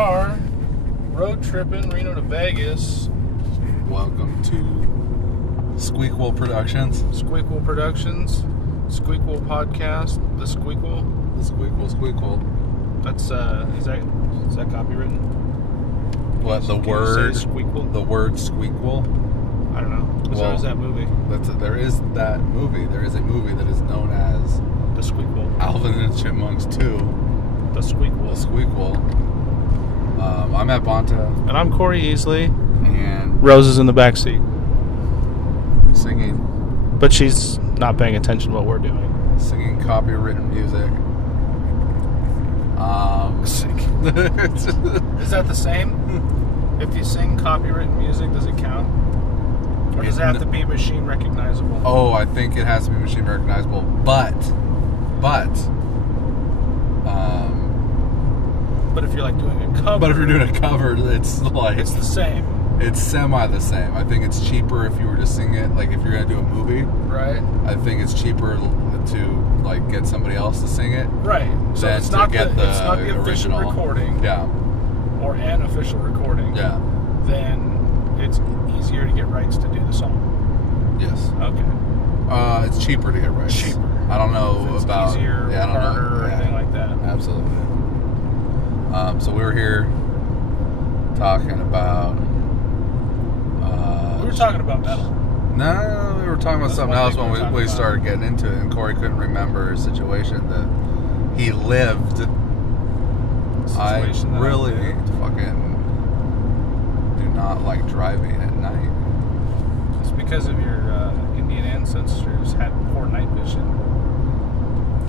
car, road tripping, Reno to Vegas. Welcome to Squeakquel Productions. Squeakquel Productions, Squeakquel Podcast, The Squeakquel. The Squeakquel. That's is that copywritten? What, the Can you word? say Squeakquel? The word Squeakquel? I don't know. There is that movie. There is that movie. There is a movie that is known as The Squeakquel. Alvin and the Chipmunks 2. The Squeakquel. The Squeakquel. I'm at Bonta. And I'm Cory Easley. And Rose is in the backseat. singing But she's not paying attention to what we're doing. copywritten music. Is that the same? If you sing copywritten music, does it count? Or does it have to be machine recognizable? Oh, I think it has to be machine recognizable, but if you're like doing a cover, but if you're doing a cover, it's like it's the same, it's semi the same. I think it's cheaper if you were to sing it. Like if you're gonna do a movie, right? I think it's cheaper to like get somebody else to sing it, right? So than it's not to get the official original recording, yeah, or an official recording, yeah. Then it's easier to get rights to do the song. Yes. Okay. It's cheaper to get rights. Cheaper. I don't know if it's about easier, yeah, I don't harder, know. or anything like that. Absolutely. So we were here talking about. We were talking about metal. No, we were talking about That's something one else thing when we were we talking started getting into it, and Cory couldn't remember a situation that he lived. I Situation that really I lived. fucking do not like driving at night. It's because of your Indian ancestors had poor night vision.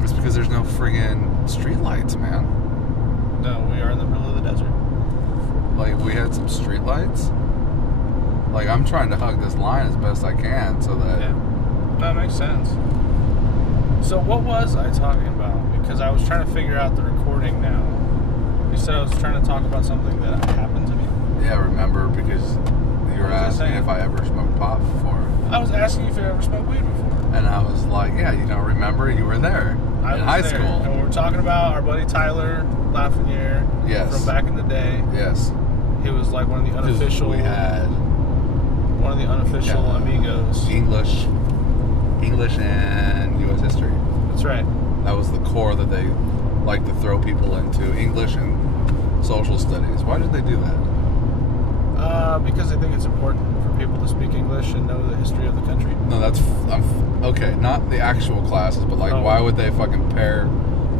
It's because there's no friggin' street lights, man. No, we are in the middle of the desert. Like, we had some street lights. Like, I'm trying to hug this line as best I can so that... Yeah, that makes sense. So what was I talking about? Because I was trying to figure out the recording now. You said I was trying to talk about something that happened to me? Yeah, remember, because you were asking if I ever smoked pot before. I was asking if you ever smoked weed before. And I was like, yeah, you don't remember? You were there in high school. And we were talking about our buddy Tyler Lafreniere Yes. from back in the day. Yes. He was like one of the unofficial... We had... one of the unofficial amigos. English and U.S. history. That's right. That was the core that they like to throw people into. English and social studies. Why did they do that? Because I think it's important for people to speak English and know the history of the country. No, okay. Not the actual classes, but like, why would they fucking pair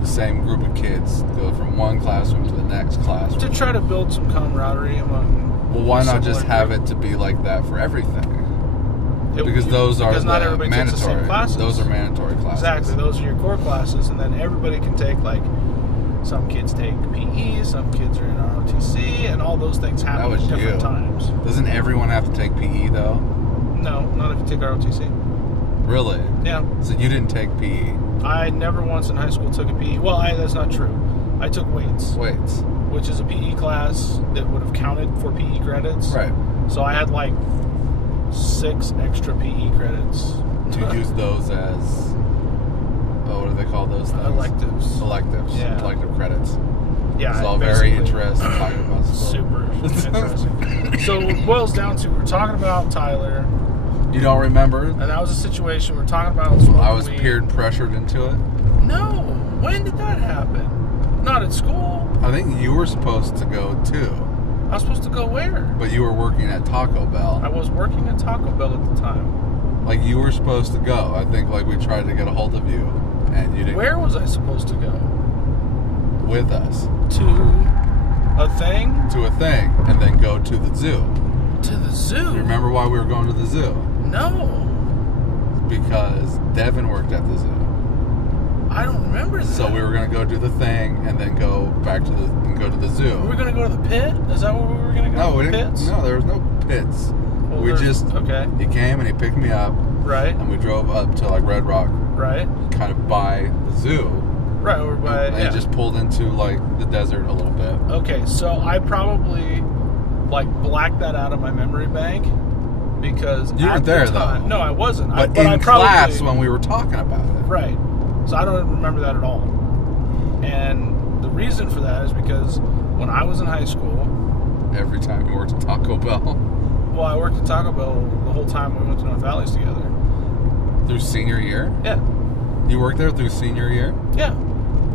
the same group of kids, go from one classroom to the next classroom? To try to build some camaraderie among... Well, why not just have it to be like that for everything? Because not everybody takes the same mandatory. classes. Those are mandatory classes. Exactly. Those are your core classes, and then everybody can take, like, some kids take PE, some kids are in ROTC, and all those things happen at different times. Doesn't everyone have to take PE, though? No, not if you take ROTC. Really? Yeah. So you didn't take PE? I never once in high school took a PE. Well, that's not true. I took weights. Weights. Which is a PE class that would have counted for PE credits. Right. So I had like 6 extra PE credits. Do you use those as... what do they call those things? Electives. Electives. Yeah. Elective credits. Yeah. It's all very interesting talking about stuff. Super interesting. So it boils down to, we're talking about Tyler. You don't remember? And that was a situation we're talking about smoking I was weed. peer pressured into it? No. When did that happen? Not at school. I think you were supposed to go too. I was supposed to go where? But you were working at Taco Bell. I was working at Taco Bell at the time. Like, you were supposed to go. I think, like, we tried to get a hold of you, and you didn't. Where was I supposed to go? With us. To a thing? To a thing, and then go to the zoo. To the zoo? You remember why we were going to the zoo? No. Because Devin worked at the zoo. I don't remember that. So we were going to go do the thing, and then go back to the zoo. We were going to go to the pit? Is that where we were going to go? No, we didn't. Pits? No, there was no pits. Well, Okay. He came and he picked me up. Right. And we drove up to like Red Rock. Right. Kind of by the zoo. Right, over by... And it just pulled into like the desert a little bit. Okay, so I probably like blacked that out of my memory bank because you weren't there though. No, I wasn't. But in class when we were talking about it. Right. So I don't remember that at all. And the reason for that is because when I was in high school. Every time you worked at Taco Bell. Well, I worked at Taco Bell the whole time we went to North Valleys together. Through senior year? Yeah. You worked there through senior year? Yeah.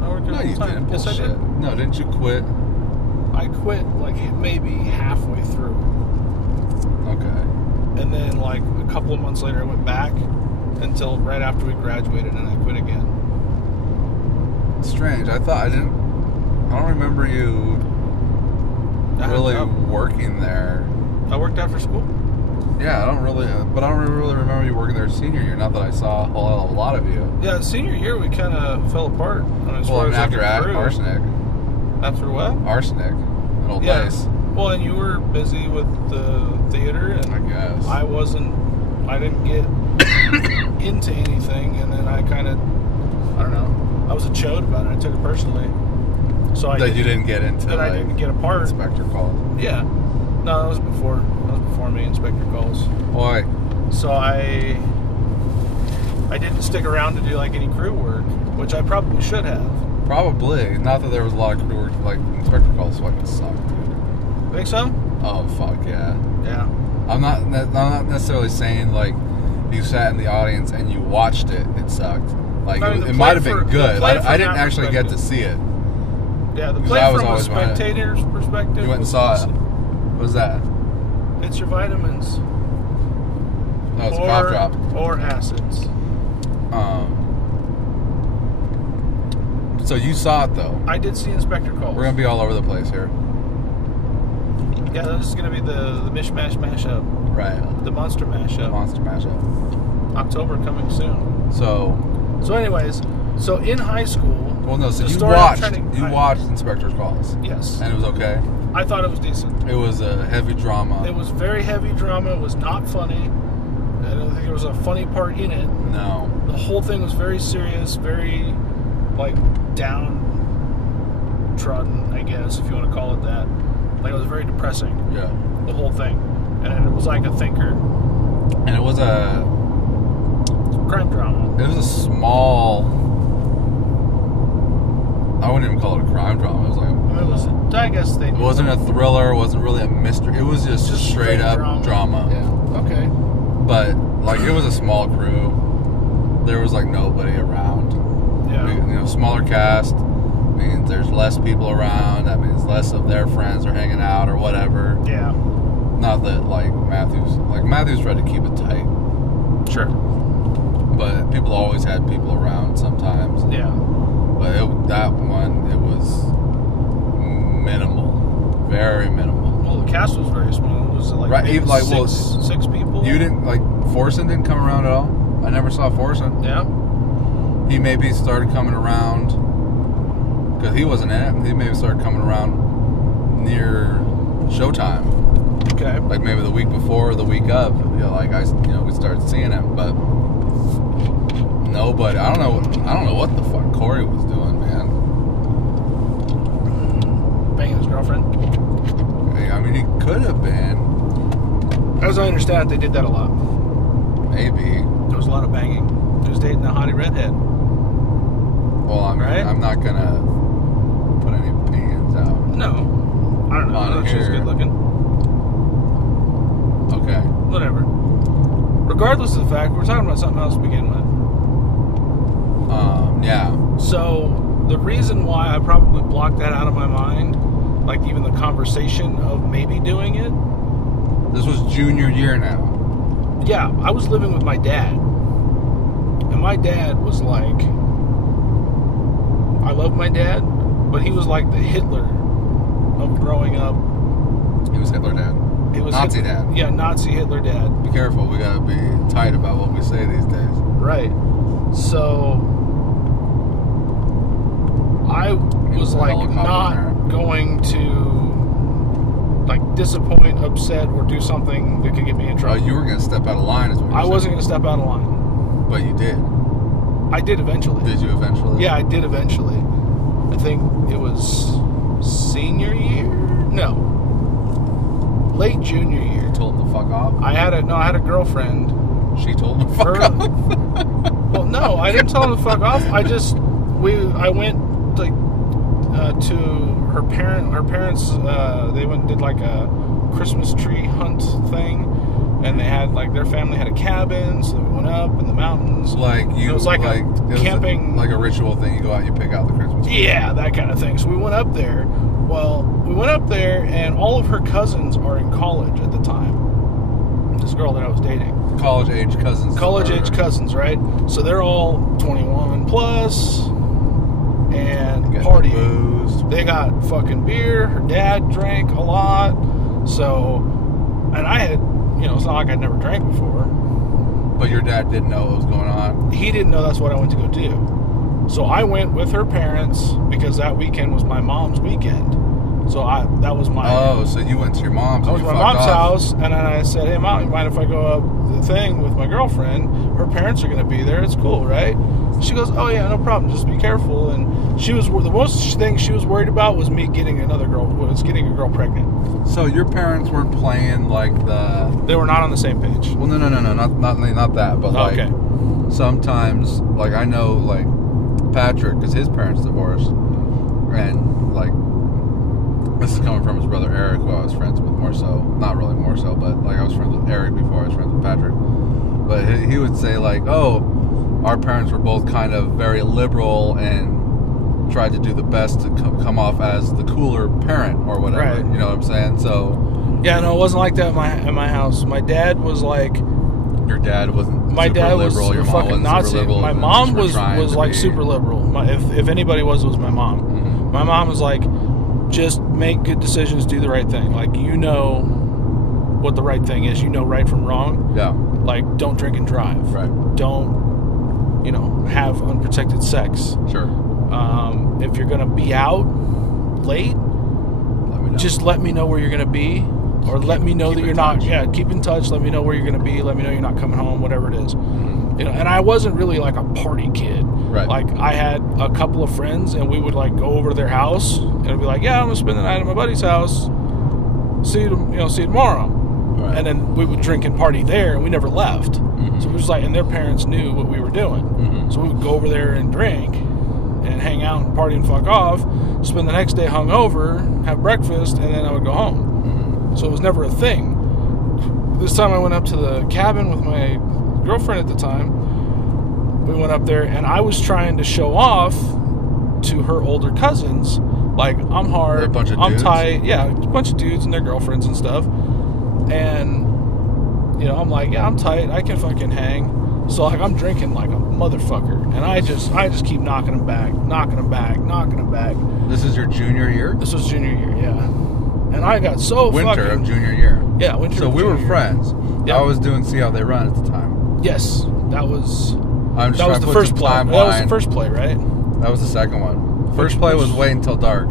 I worked there No, the you whole time. didn't. Yes, I Bullshit. did. No, didn't you quit? I quit like maybe halfway through. Okay. And then like a couple of months later I went back until right after we graduated and I quit again. Strange. I don't remember you really working there. I worked after school. Yeah, I don't really remember you working there senior year. Not that I saw a lot of you. Yeah, senior year we kind of fell apart. After Arsenic. After what? Arsenic. An old place. Well, and you were busy with the theater, and I guess I didn't get into anything, and then I don't know. I was a chode about it. I took it personally. So you didn't get into that. I didn't get a part. Inspector Calls. Yeah. No, that was before. That was before me. Inspector Calls. Why? So I didn't stick around to do like any crew work, which I probably should have. Probably. Not that there was a lot of crew work. Like Inspector Calls fucking sucked, dude. Think so? Oh fuck yeah. Yeah. I'm not necessarily saying like you sat in the audience and you watched it. It sucked. Like it might have been good. I didn't actually get to see it. Yeah, the play from a spectator's perspective. You went and saw it. What was that? It's your vitamins. Oh, it's a cough drop. Or acids. So you saw it though. I did see Inspector Calls. We're gonna be all over the place here. Yeah, this is gonna be the mishmash mashup. Right. The monster mashup. Monster mashup. October coming soon. So anyways, so in high school. Well, no. So you watched Inspector Calls. Yes. And it was okay. I thought it was decent. It was a heavy drama. It was very heavy drama. It was not funny. I don't think there was a funny part in it. No. The whole thing was very serious, very like downtrodden, I guess, if you want to call it that. Like it was very depressing. Yeah. The whole thing. And it was like a thinker. And it was a crime drama. It was a small. I wouldn't even call it a crime drama. It was like I guess they. It wasn't a thriller. It wasn't really a mystery. It was just straight up drama. Yeah. Okay. But like it was a small crew. There was like nobody around. Yeah. Smaller cast means there's less people around. That means less of their friends are hanging out or whatever. Yeah. Not that Matthew's tried to keep it tight. Sure. But people always had people around sometimes. Yeah. But that one, it was minimal. Very minimal. Well, the cast was very small. It was like, six people. You didn't, Forsen didn't come around at all? I never saw Forsen. Yeah. He maybe started coming around, because he wasn't in it, he maybe started coming around near showtime. Okay. Like maybe the week before or the week of. We started seeing him, but nobody. I don't know what the fuck Cory was doing, man. Banging his girlfriend? I mean, he could have been. As I understand it, they did that a lot. Maybe. There was a lot of banging. He was dating a hottie redhead. Well, I'm not gonna put any opinions out. No. I don't know. I thought she was good looking. Okay. Whatever. Regardless of the fact, we're talking about something else to begin with. Yeah. So, the reason why I probably blocked that out of my mind, like even the conversation of maybe doing it. This was junior year now. Yeah, I was living with my dad. And my dad was like, I love my dad, but he was like the Hitler of growing up. He was Hitler dad. He was Nazi dad. Yeah, Nazi Hitler dad. Be careful, we gotta be tight about what we say these days. Right. So I was like not going to disappoint, upset, or do something that could get me in trouble. Oh, you were gonna step out of line, is what you're saying. I wasn't gonna step out of line. But you did. I did eventually. Did you eventually? Yeah, I did eventually. I think it was senior year? No. Late junior year. You told him to fuck off? I had a girlfriend. She told him to fuck off? Well, no, I didn't tell him to fuck off. I went, to her parents. They went and did like a Christmas tree hunt thing, and they had like their family had a cabin, so we went up in the mountains. Like you, it was like a camping, like a ritual thing. You go out, you pick out the Christmas tree. Yeah, that kind of thing. So we went up there. Well, we went up there, and all of her cousins are in college at the time. This girl that I was dating. College-age cousins. College-age cousins, right? So they're all 21 plus and partying. They got fucking beer. Her dad drank a lot. So, and I had, it's not like I'd never drank before. But your dad didn't know what was going on? He didn't know that's what I went to go do. So I went with her parents because that weekend was my mom's weekend. So that was my... Oh, so you went to your mom's. I was at my mom's house, and then I said, hey, Mom, you mind if I go up the thing with my girlfriend? Her parents are going to be there. It's cool, right? She goes, oh, yeah, no problem. Just be careful. And the most thing she was worried about was me getting a girl pregnant. So your parents weren't playing like the... They were not on the same page. Well, no, not that, but like... Okay. Sometimes, like, I know, like, Patrick, because his parents divorced, and, like... This is coming from his brother Eric, who I was friends with more so. Not really more so, but like I was friends with Eric before I was friends with Patrick. But he would say like, oh, our parents were both kind of very liberal and tried to do the best to come off as the cooler parent or whatever. Right. You know what I'm saying? So... Yeah, no, it wasn't like that in my house. My dad was like... Your dad wasn't my super dad liberal. Was your mom fucking wasn't Nazi. super liberal. My mom was like super liberal. If anybody was, it was my mom. Mm-hmm. My mom was like... Just make good decisions, do the right thing. Like, you know what the right thing is. You know right from wrong. Yeah. Like, don't drink and drive. Right. Don't, have unprotected sex. Sure. If you're going to be out late, just let me know where you're going to be. Or let me know that you're not. Yeah, keep in touch. Let me know where you're going to be. Let me know you're not coming home, whatever it is. Mm-hmm. And I wasn't really like a party kid. Right. Like, I had a couple of friends, and we would like go over to their house, and it'd be like, yeah, I'm gonna spend the night at my buddy's house. See you tomorrow. Right. And then we would drink and party there, and we never left. Mm-hmm. So it was like, and their parents knew what we were doing. Mm-hmm. So we would go over there and drink, and hang out and party and fuck off. Spend the next day hungover, have breakfast, and then I would go home. Mm-hmm. So it was never a thing. This time I went up to the cabin with my girlfriend at the time. We went up there, and I was trying to show off to her older cousins, like, I'm hard, a bunch of I'm dudes? tight. Yeah, a bunch of dudes and their girlfriends and stuff. And, I'm like, yeah, I'm tight. I can fucking hang. So, like, I'm drinking like a motherfucker. And I just keep knocking them back. This is your junior year? This was junior year, yeah. And I got so Winter of junior year. Yeah, winter So of we junior were year. friends. Yeah. I was doing See How They Run at the time. Yes, that was... That was the first play. That was the first play, right? That was the second one. First play was Wait Until Dark.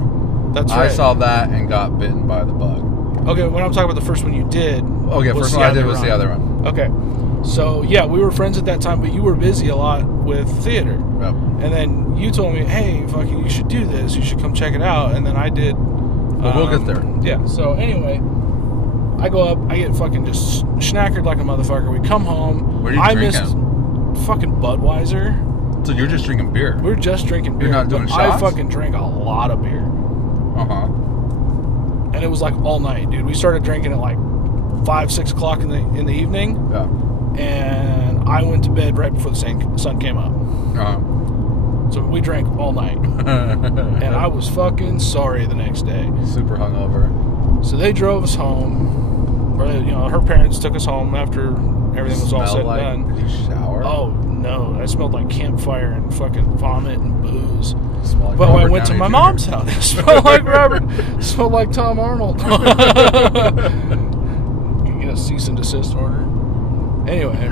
That's right. I saw that and got bitten by the bug. Okay, when I'm talking about the first one you did... Okay, first one I did was See How They Run. Okay. So, yeah, we were friends at that time, but you were busy a lot with theater. Yep. And then you told me, hey, fucking, you should do this. You should come check it out. And then I did... Well, we'll get there. Yeah, so anyway... I go up, I get fucking just schnackered like a motherfucker. We come home. What are you drinking? Missed fucking Budweiser. So you're just drinking beer? We were just drinking beer. You're not doing shots? I fucking drank a lot of beer. Uh-huh. And it was like all night, dude. We started drinking at like 5, 6 o'clock in the evening. Yeah. And I went to bed right before the sun came up. Uh-huh. So we drank all night. And I was fucking sorry the next day. Super hungover. So they drove us home. Or, her parents took us home after everything was all said and done. Did you shower? Oh, no. I smelled like campfire and fucking vomit and booze. Like but when I went to my mom's house, it smelled like Robert. It smelled like Tom Arnold. You get a cease and desist order. Anyway.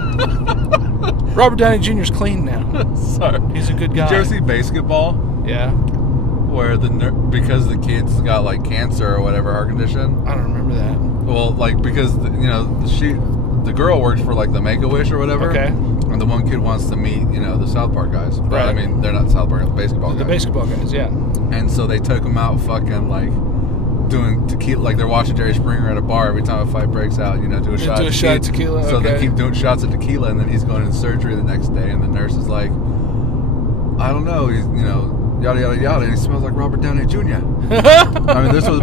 Robert Downey Jr.'s clean now. Sorry. He's a good guy. Did you ever see Basketball? Yeah. Where because the kids got like cancer or whatever heart condition. I don't remember that. Well, like because the girl works for like the Make-A-Wish or whatever. Okay. And the one kid wants to meet the South Park guys. But, Right. I mean, they're not South Park, the basketball guys. The basketball guys, yeah. And so they took him out fucking like doing tequila, like they're watching Jerry Springer at a bar every time a fight breaks out. Do a shot. Do a shot of tequila. So okay. they keep doing shots of tequila, and then he's going into surgery the next day, and the nurse is like, I don't know, yada, yada, yada, and he smells like Robert Downey Jr. I mean, this was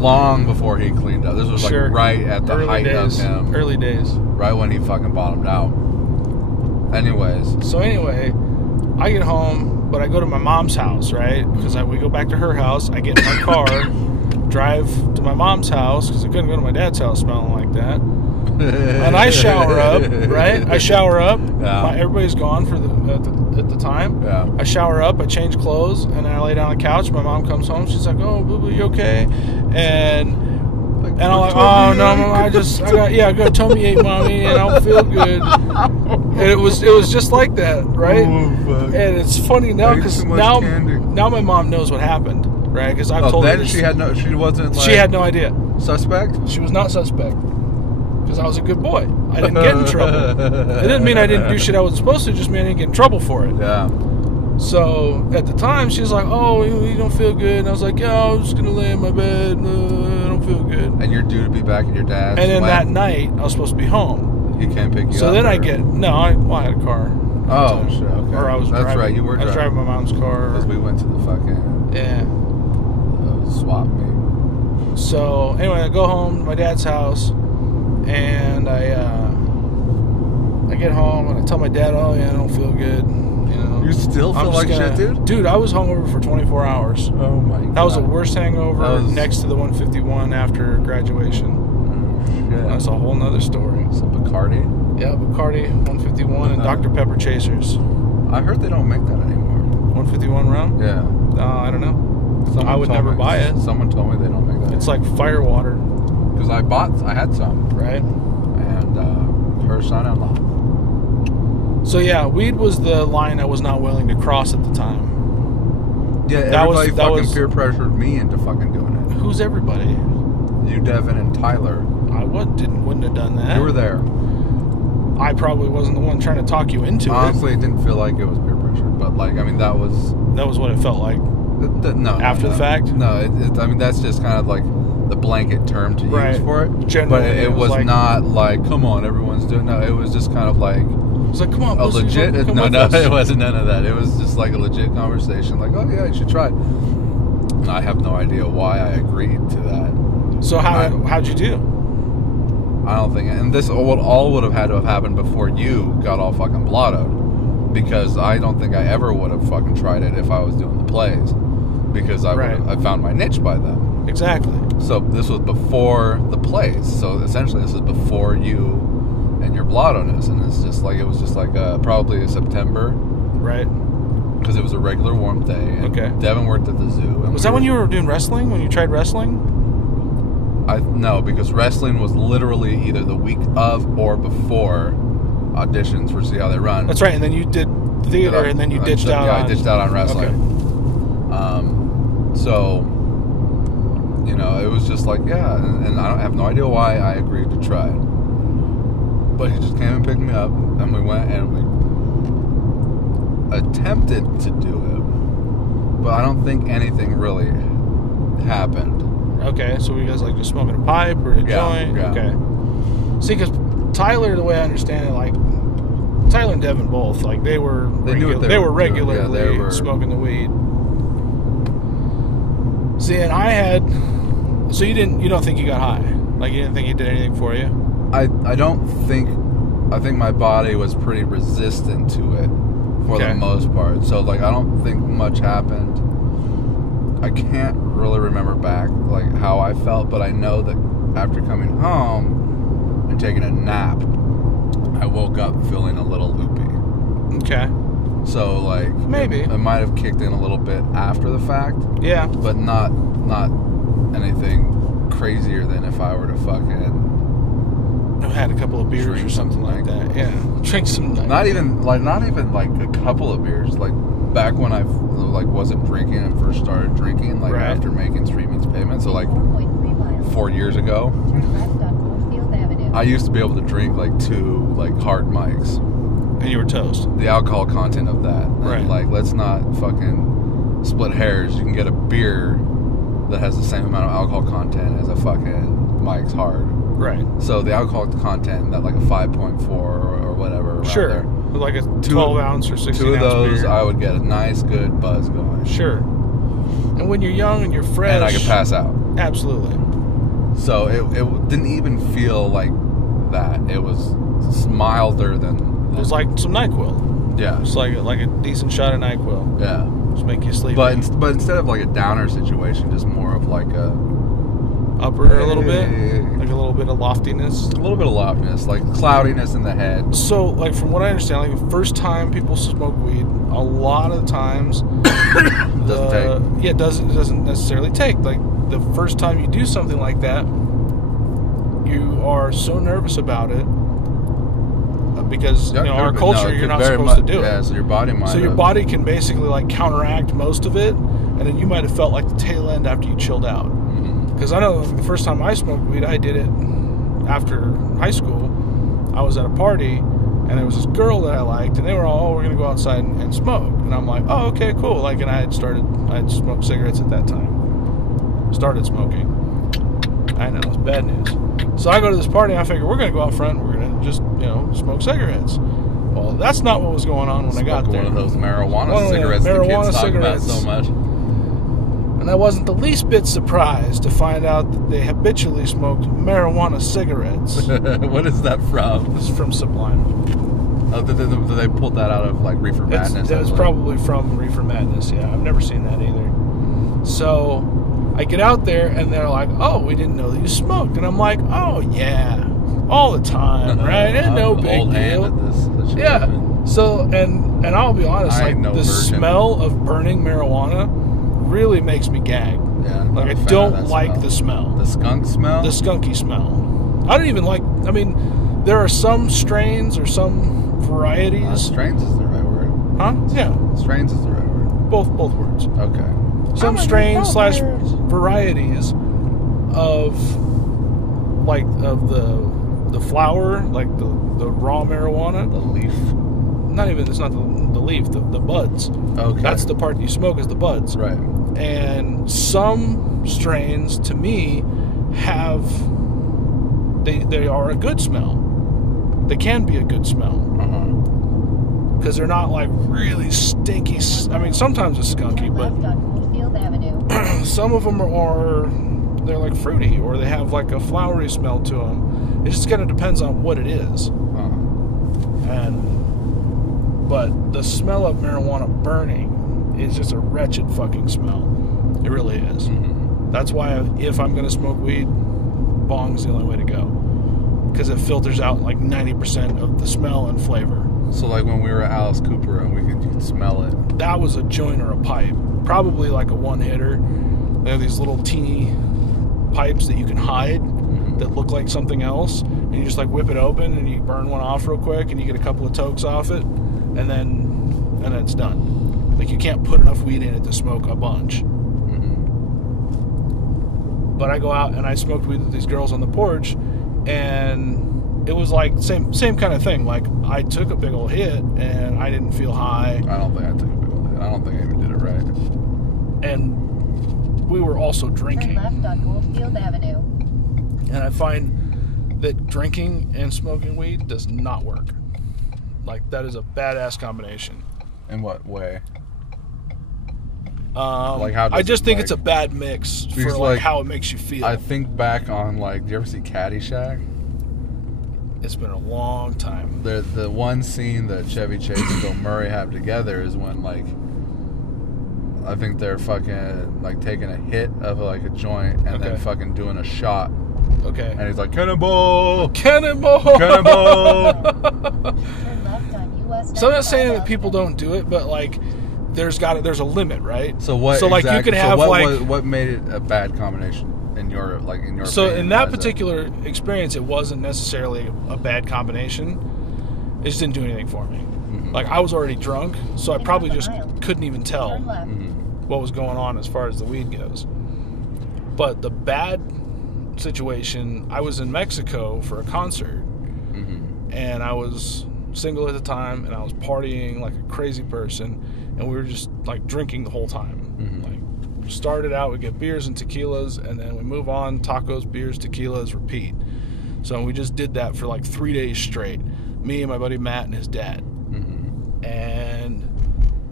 long before he cleaned up. This was like right at the height of him. Early days. Right when he fucking bottomed out. Anyways. So anyway, I get home, but I go to my mom's house, right? Because we go back to her house. I get in my car, drive to my mom's house, because I couldn't go to my dad's house smelling like that. And I shower up, right? I shower up. Yeah. Everybody's gone at the time. Yeah. I shower up, I change clothes, and then I lay down on the couch. My mom comes home. She's like, "Oh, boo boo, you okay?" And I'm like, "Oh no, mom, I got a tummy ache, mommy, and I don't feel good." And it was just like that, right? Oh, and it's funny now because now my mom knows what happened, right? Because I've told her. Then she had she had no idea. Suspect? She was not suspect. Because I was a good boy. I didn't get in trouble. It didn't mean I didn't do shit I was supposed to. It just mean I didn't get in trouble for it. Yeah. So at the time, she was like, "Oh, you don't feel good." And I was like, "Yeah, I'm just gonna lay in my bed. I don't feel good." And you're due to be back at your dad's. And then that night, I was supposed to be home. He can't pick you up. So then I had a car. Oh, shit. Okay. Or I was driving. That's right. You were driving. I was driving my mom's car. Because we went to the fucking swap meet. So anyway, I go home to my dad's house. And I get home and I tell my dad, "Oh yeah, I don't feel good." You know, you still feel like shit, dude? Dude, I was hungover for 24 hours. Oh my god, that was the worst hangover next to the 151 after graduation. Oh shit, that's a whole nother story. Some Bacardi. Yeah, Bacardi 151 and Dr. Pepper chasers. I heard they don't make that anymore. 151 rum? Yeah. I don't know. I would never buy it. Someone told me they don't make that. It's like fire water. Because I had some. Right. And her son-in-law. So yeah, weed was the line I was not willing to cross at the time. Yeah, everybody fucking peer pressured me into fucking doing it. Who's everybody? You, Devin, and Tyler. I wouldn't have done that. You were there. I probably wasn't the one trying to talk you into it. Honestly, it didn't feel like it was peer pressure, but like, I mean, that was what it felt like. After the fact? No, I mean, that's just kind of like the blanket term to use for it. Generally, but it was like, not like, come on, everyone's doing. No, it was just kind of like. It's like, come on, a legit. No, it wasn't none of that. It was just like a legit conversation. Like, oh yeah, you should try it. And I have no idea why I agreed to that. So how'd you do? I don't think, and this all would have had to have happened before you got all fucking blottoed, because I don't think I ever would have fucking tried it if I was doing the plays, because I found my niche by then. Exactly. So this was before the plays. So essentially, this is before you and your blottoness, and it was just like probably a September, right? Because it was a regular warm day. And okay. Devin worked at the zoo. And was that when you were doing wrestling? When you tried wrestling? No, because wrestling was literally either the week of or before auditions for See How They Run. That's right, and then you did theater, and then you ditched out. Yeah, I ditched out on wrestling. Okay. So, you know, it was just like, yeah, and I have no idea why I agreed to try it. But he just came and picked me up, and we went and we attempted to do it, but I don't think anything really happened. Okay, so you guys like just smoking a pipe or a joint? Yeah. Okay. See, because Tyler, the way I understand it, like Tyler and Devin both, like they were regularly smoking the weed. See, and I had. So you don't think you got high? Like you didn't think he did anything for you? I don't think. I think my body was pretty resistant to it for the most part. So like I don't think much happened. I can't really remember back like how I felt, but I know that after coming home and taking a nap, I woke up feeling a little loopy. Okay. So like maybe it might have kicked in a little bit after the fact. Yeah. But not anything crazier than if I were to fucking had a couple of beers or something like that. Yeah. Drink some. Not even like a couple of beers. Like back when I wasn't drinking and first started drinking, like after making Street Meets Pavement, so like 4 years ago, I used to be able to drink like 2 like hard mics. And you were toast. The alcohol content of that. Right. And, like, let's not fucking split hairs. You can get a beer that has the same amount of alcohol content as a fucking Mike's Hard. Right. So the alcohol content, that like a 5.4 or whatever. Sure. There, with like a 12 ounce or 16 2 of ounce those, beer. I would get a nice, good buzz going. Sure. And when you're young and you're fresh, And I could pass out. Absolutely. So it didn't even feel like that. It was milder than. It was like some NyQuil. Yeah. It's like a decent shot of NyQuil. Yeah. Just make you sleepy. But instead of like a downer situation, just more of like a upper a little bit, like a little bit of loftiness. A little bit of loftiness, like cloudiness in the head. So, like from what I understand, like the first time people smoke weed, a lot of the times, it doesn't necessarily take. Like the first time you do something like that, you are so nervous about it because our culture, you're not supposed to do it. Yeah, so your body might. So your body can basically like counteract most of it, and then you might have felt like the tail end after you chilled out. Because I know the first time I smoked weed, I did it after high school. I was at a party, and there was this girl that I liked, and they were all, we're going to go outside and smoke. And I'm like, oh, okay, cool. Like, and I had smoked cigarettes at that time. Started smoking. I know, it's bad news. So I go to this party, and I figure we're going to go out front, and we're going to just, smoke cigarettes. Well, that's not what was going on when I got there. One of those marijuana cigarettes the kids talk about so much. And I wasn't the least bit surprised to find out that they habitually smoked marijuana cigarettes. What is that from? It's from Sublime. Oh, did they pull that out of like Reefer Madness? It's probably from Reefer Madness, yeah. I've never seen that either. So I get out there and they're like, oh, we didn't know that you smoked. And I'm like, oh, yeah, all the time, right? And no big old deal. Hand at this yeah. So, and I'll be honest, like the smell of burning marijuana really makes me gag. Yeah, like I don't like the smell. The skunk smell? The skunky smell. I don't even like, I mean, there are some strains or some varieties. Strains is the right word. Huh? Yeah. Strains is the right word. Both words. Okay. Some strains / varieties of the flower, like the raw marijuana. The leaf. It's not the leaf, the buds. Okay. That's the part you smoke is the buds. Right. And some strains, to me, they are a good smell. They can be a good smell. Because they're not like really stinky. I mean, sometimes it's skunky, but some of them they're like fruity, or they have like a flowery smell to them. It just kind of depends on what it is. But the smell of marijuana burning is just a wretched fucking smell. It really is. That's why if I'm going to smoke weed, bong's the only way to go. Because it filters out like 90% of the smell and flavor. So like when we were at Alice Cooper and you could smell it. That was a joint or a pipe. Probably like a one-hitter. They have these little teeny pipes that you can hide that look like something else. And you just like whip it open and you burn one off real quick and you get a couple of tokes off it. And then it's done. Like you can't put enough weed in it to smoke a bunch. But I go out and I smoked weed with these girls on the porch, and it was like same kind of thing. Like I took a big old hit and I didn't feel high. I don't think I took a big old hit. I don't think I even did it right. And we were also drinking. Turn left on Goldfield Avenue. And I find that drinking and smoking weed does not work. Like, that is a badass combination. In what way? Like how I just think it's a bad mix for like how it makes you feel. I think back on do you ever see Caddyshack? It's been a long time. The one scene that Chevy Chase and Bill Murray have together is when I think they're fucking taking a hit of a joint and then fucking doing a shot. Okay. And he's like, Cannonball! Cannonball! Cannonball! So I'm not saying that people don't do it, but there's a limit, right? So what? So exactly, you could have what made it a bad combination in your So opinion, in that particular experience, it wasn't necessarily a bad combination. It just didn't do anything for me. Like I was already drunk, so I probably just couldn't even tell what was going on as far as the weed goes. But the bad situation, I was in Mexico for a concert, and I was single at the time, and I was partying like a crazy person, and we were just drinking the whole time. We started out, we get beers and tequilas, and then we move on, tacos, beers, tequilas, repeat. So we just did that for 3 days straight, me and my buddy Matt and his dad. And,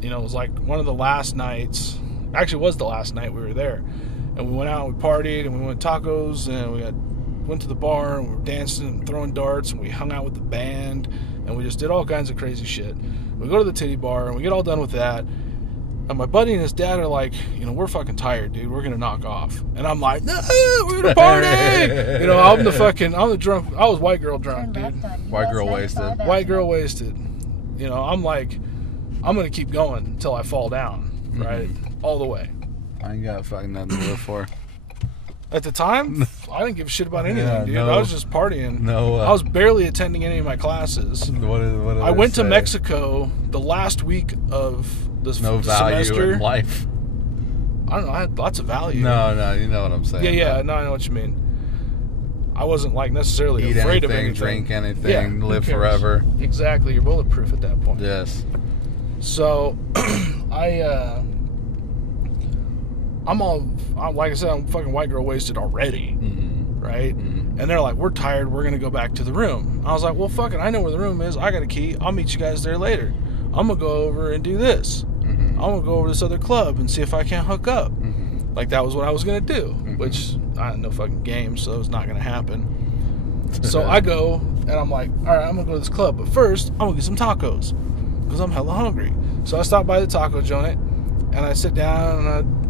you know, it was like one of the last nights. Actually, it was the last night we were there. And we went out and we partied and we went tacos and we went to the bar and we were dancing and throwing darts and we hung out with the band and we just did all kinds of crazy shit. We go to the titty bar and we get all done with that. And my buddy and his dad are like, you know, we're fucking tired, dude. We're going to knock off. And I'm like, no, we're going to party. You know, I'm the drunk. I was white girl drunk, dude. White girl wasted. White girl wasted. You know, I'm like, I'm going to keep going until I fall down, right? All the way. I ain't got fucking nothing to live for. At the time, I didn't give a shit about anything, dude. I was just partying. I was barely attending any of my classes. I went to Mexico the last week of this value semester. In life. I don't know. I had lots of value. No, you know what I'm saying. Yeah. No, I know what you mean. I wasn't like necessarily Eat afraid anything, of anything. drink anything, live forever. Exactly. You're bulletproof at that point. Yes. So, like I said, I'm fucking white girl wasted already, right? And they're like, we're tired, we're going to go back to the room. I was like, well, fuck it, I know where the room is, I got a key, I'll meet you guys there later. I'm going to go over and do this. I'm going to go over to this other club and see if I can't hook up. Like, that was what I was going to do, which I had no fucking game, so it's not going to happen. So I go, and I'm like, all right, I'm going to go to this club, but first, I'm going to get some tacos, because I'm hella hungry. So I stop by the taco joint, and I sit down, and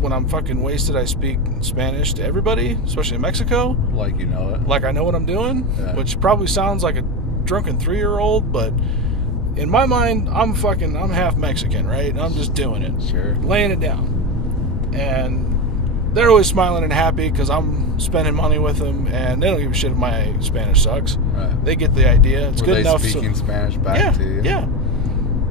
when I'm fucking wasted, I speak Spanish to everybody, especially in Mexico. Like you know it. Like I know what I'm doing, which probably sounds like a drunken 3-year-old, but in my mind, I'm half Mexican, right? And I'm just doing it. Sure. Laying it down. And they're always smiling and happy because I'm spending money with them, and they don't give a shit if my Spanish sucks. Right. They get the idea. It's good enough. Were they speaking Spanish back to you? Yeah.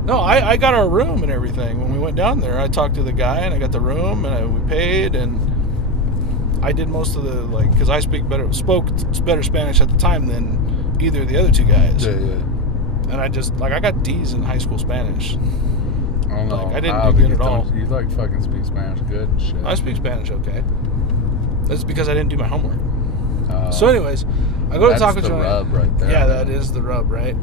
No, I got our room and everything. When we went down there, I talked to the guy, and I got the room, and we paid, and I did most of the, like, because I spoke better Spanish at the time than either of the other two guys. Yeah. And I just, like, I got D's in high school Spanish. I don't know. Like, I didn't do good at all. You, like, fucking speak Spanish good and shit. I speak Spanish okay. That's because I didn't do my homework. So anyways, I go to Taco Joint. That's the rub right there. Yeah, that is the rub, right?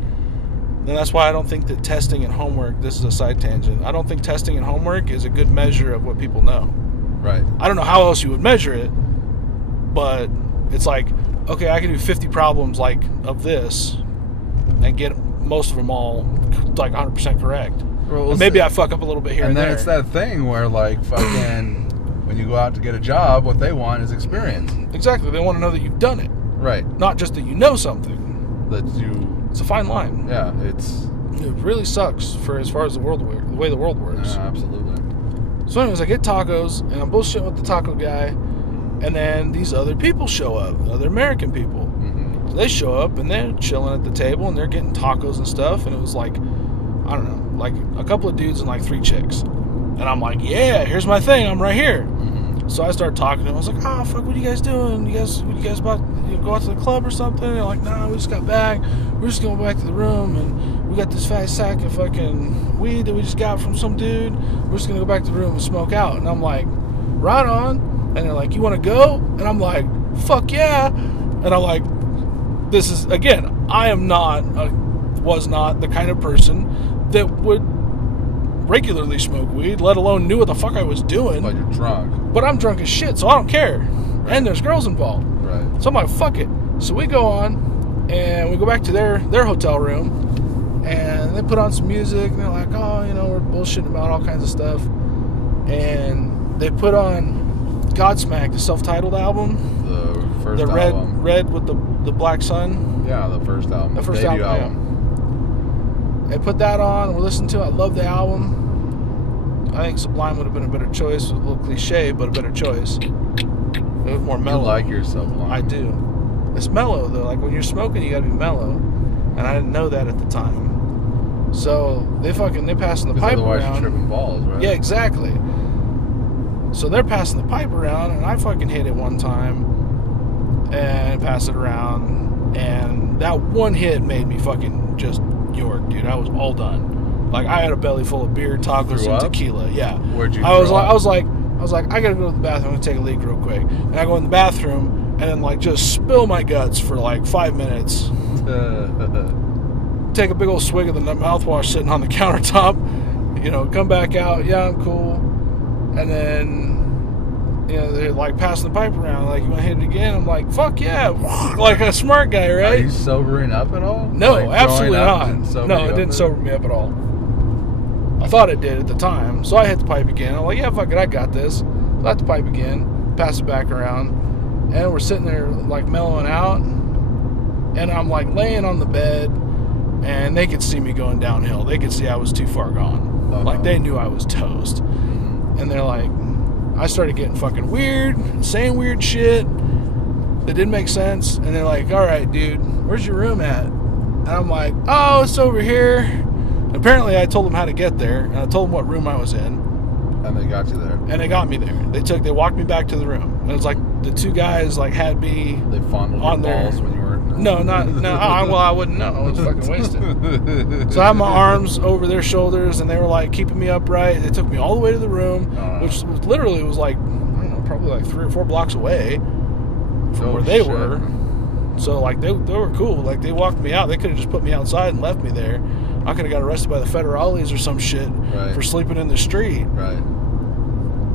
And that's why I don't think that testing and homework, this is a side tangent, I don't think testing and homework is a good measure of what people know. Right. I don't know how else you would measure it, but it's like, okay, I can do 50 problems like of this and get most of them all like 100% correct. Well, and maybe I fuck up a little bit here and there. And then it's that thing where, like, fucking, when you go out to get a job, what they want is experience. Exactly. They want to know that you've done it. Right. Not just that you know something. That you... It's a fine line. Yeah, it really sucks for as far as the way the world works. Yeah, absolutely. So anyways, I get tacos, and I'm bullshitting with the taco guy, and then these other people show up, other American people. So they show up, and they're chilling at the table, and they're getting tacos and stuff, and it was like, I don't know, like a couple of dudes and like 3 chicks. And I'm like, yeah, here's my thing, I'm right here. So I started talking to them. I was like, oh, fuck, what are you guys doing? You guys about to go out to the club or something? And they're like, nah, we just got back. We're just going back to the room, and we got this fat sack of fucking weed that we just got from some dude. We're just going to go back to the room and smoke out. And I'm like, right on. And they're like, you want to go? And I'm like, fuck yeah. And I'm like, this is, again, I am was not the kind of person that would regularly smoke weed, let alone knew what the fuck I was doing. But you're drunk. But I'm drunk as shit, so I don't care. Right. And there's girls involved. Right. So I'm like, fuck it. So we go on, and we go back to their hotel room, and they put on some music, and they're like, oh, you know, we're bullshitting about all kinds of stuff. And they put on Godsmack, the self-titled album. The first album. Red with the black sun. Yeah, the first album. The first album. Yeah. They put that on, we're listening to it. I love the album. I think Sublime would have been a better choice. It was a little cliche, but a better choice. It was more mellow. You like your Sublime. I do. It's mellow, though. Like, when you're smoking, you gotta be mellow. And I didn't know that at the time. So, they passing the pipe otherwise around. You're tripping balls, right? Yeah, exactly. So, they're passing the pipe around, and I fucking hit it one time. And pass it around. And that one hit made me fucking just York, dude. I was all done. Like, I had a belly full of beer, tacos, and tequila. Yeah. Where'd you I was like, I gotta go to the bathroom. I'm gonna take a leak real quick. And I go in the bathroom and then, like, just spill my guts for like 5 minutes. take a big old swig of the mouthwash sitting on the countertop. Come back out. Yeah, I'm cool. And then, they're like passing the pipe around. Like, you want to hit it again? I'm like, fuck yeah. Like a smart guy, right? Are you sobering up at all? No, like absolutely not. No, it didn't sober me up at all. I thought it did at the time. So I hit the pipe again. I'm like, yeah, fuck it, I got this. So I hit the pipe again, pass it back around. And we're sitting there, like, mellowing out. And I'm, like, laying on the bed. And they could see me going downhill. They could see I was too far gone. Like, they knew I was toast. And they're like, I started getting fucking weird, saying weird shit that didn't make sense. And they're like, all right, dude, where's your room at? And I'm like, oh, it's over here. And apparently I told them how to get there. And I told them what room I was in. And they got you there. And they got me there. They walked me back to the room. And it was like the two guys like had me They fondled on your balls there. when you were... No. Well, I wouldn't know. I was fucking wasted. So I had my arms over their shoulders, and they were like keeping me upright. They took me all the way to the room, which was literally like, I don't know, probably like 3 or 4 blocks away from where they were. So like they were cool. Like they walked me out. They could have just put me outside and left me there. I could have got arrested by the federales or some shit for sleeping in the street. Right.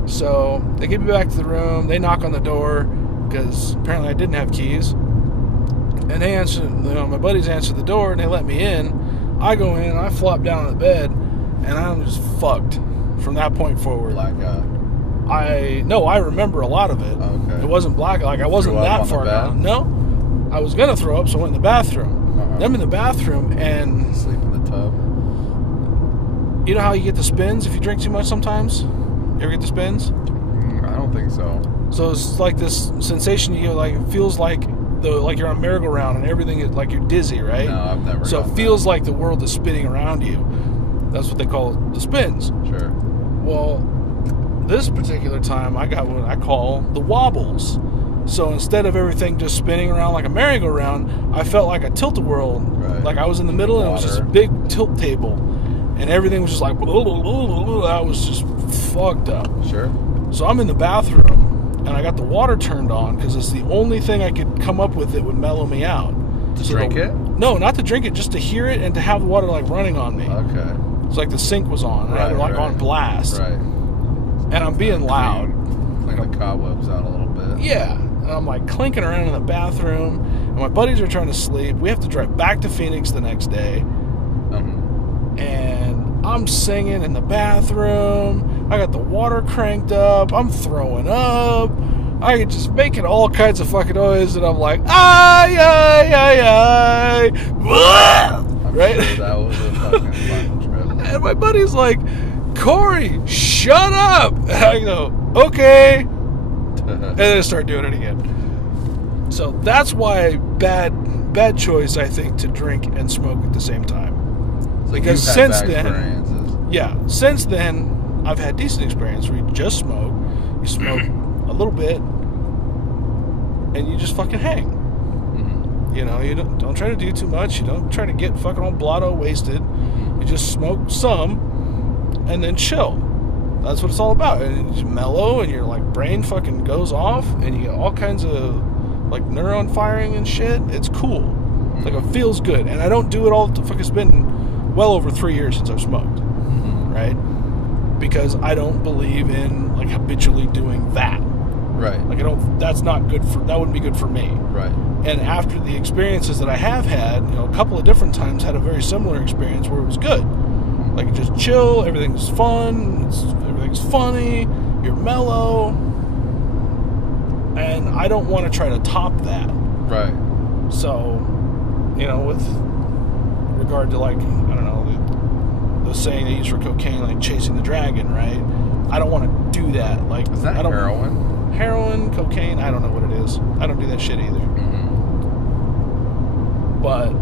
So they get me back to the room. They knock on the door because apparently I didn't have keys. And they answer, my buddies answer the door, and they let me in. I go in, and I flop down on the bed, and I'm just fucked from that point forward. Blackout. I remember a lot of it. Okay. It wasn't black, like I wasn't that far gone. No, I was gonna throw up, so I went in the bathroom. I'm in the bathroom, and sleep in the tub. You know how you get the spins if you drink too much sometimes? You ever get the spins? I don't think so. So it's like this sensation you get, like it feels like you're on a merry-go-round and everything is like you're dizzy, right? No, I've never. So it feels like the world is spinning around you. That's what they call the spins. Sure. Well, this particular time I got what I call the wobbles. So instead of everything just spinning around like a merry-go-round, I felt like a tilt-a-whirl. Right. Like I was in the middle and it was just a big tilt table. And everything was just like, blah, blah, blah, blah, blah. I was just fucked up. Sure. So I'm in the bathroom. And I got the water turned on because it's the only thing I could come up with that would mellow me out. To drink it? No, not to drink it, just to hear it and to have the water like running on me. Okay. It's like the sink was on. I had it like on blast. Right. And I'm being loud. Like the cobwebs out a little bit. Yeah. And I'm like clinking around in the bathroom. And my buddies are trying to sleep. We have to drive back to Phoenix the next day. And I'm singing in the bathroom. I got the water cranked up. I'm throwing up. I just making all kinds of fucking noise, and I'm like, ay, ay, ay, ay. Right? Sure that was a fucking fun trip. And my buddy's like, Cory, shut up. And I go, okay. And then I start doing it again. So that's why bad choice, I think, to drink and smoke at the same time. So because since then, I've had decent experience where you just smoke, you smoke a little bit, and you just fucking hang. Mm-hmm. You don't try to do too much. You don't try to get fucking all blotto wasted. You just smoke some, and then chill. That's what it's all about. And it's mellow, and your like brain fucking goes off, and you get all kinds of like neuron firing and shit. It's cool. Mm-hmm. Like it feels good, and I don't do it all. Fucking it's been well over 3 years since I've smoked, right? Because I don't believe in like habitually doing that. Right. Like that's not good that wouldn't be good for me. Right. And after the experiences that I have had, a couple of different times had a very similar experience where it was good. Like you just chill, everything's fun, everything's funny, you're mellow. And I don't want to try to top that. Right. So, with regard to like, I don't know, the saying they use for cocaine, like chasing the dragon, right? I don't want to do that. Like, is that heroin? Heroin, cocaine, I don't know what it is. I don't do that shit either. Mm-hmm. But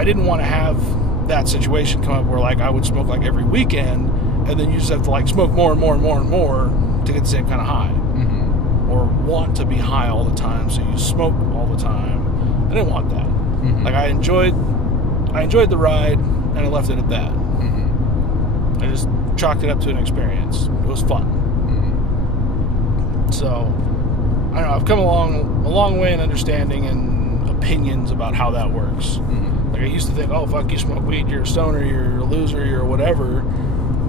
I didn't want to have that situation come up where like I would smoke like every weekend, and then you just have to like smoke more and more and more and more to get the same kind of high. Mm-hmm. Or want to be high all the time, so you smoke all the time. I didn't want that. Mm-hmm. Like I enjoyed the ride, and I left it at that. Mm-hmm. I just chalked it up to an experience. It was fun. Mm-hmm. So, I don't know, I've come a long way in understanding and opinions about how that works. Mm-hmm. Like, I used to think, oh, fuck, you smoke weed, you're a stoner, you're a loser, you're whatever,